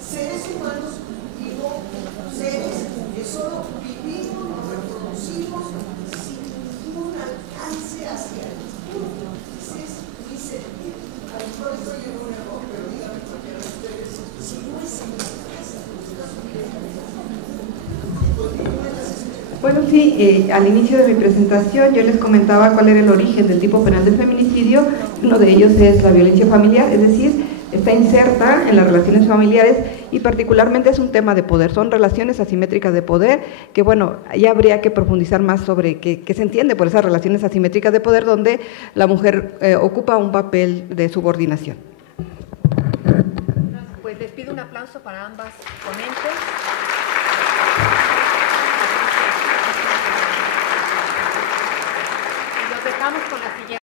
seres humanos y no seres que solo vivimos, nos reproducimos sin ningún alcance hacia el futuro. Ese es mi sentir. A lo mejor estoy en un error, pero díganme cualquiera de ustedes, si no es en mi casa, Bueno, sí, al inicio de mi presentación yo les comentaba cuál era el origen del tipo penal del feminicidio. Uno de ellos es la violencia familiar, es decir, está inserta en las relaciones familiares y particularmente es un tema de poder, son relaciones asimétricas de poder que, bueno, ya habría que profundizar más sobre qué se entiende por esas relaciones asimétricas de poder donde la mujer ocupa un papel de subordinación. Pues les pido un aplauso para ambas ponentes.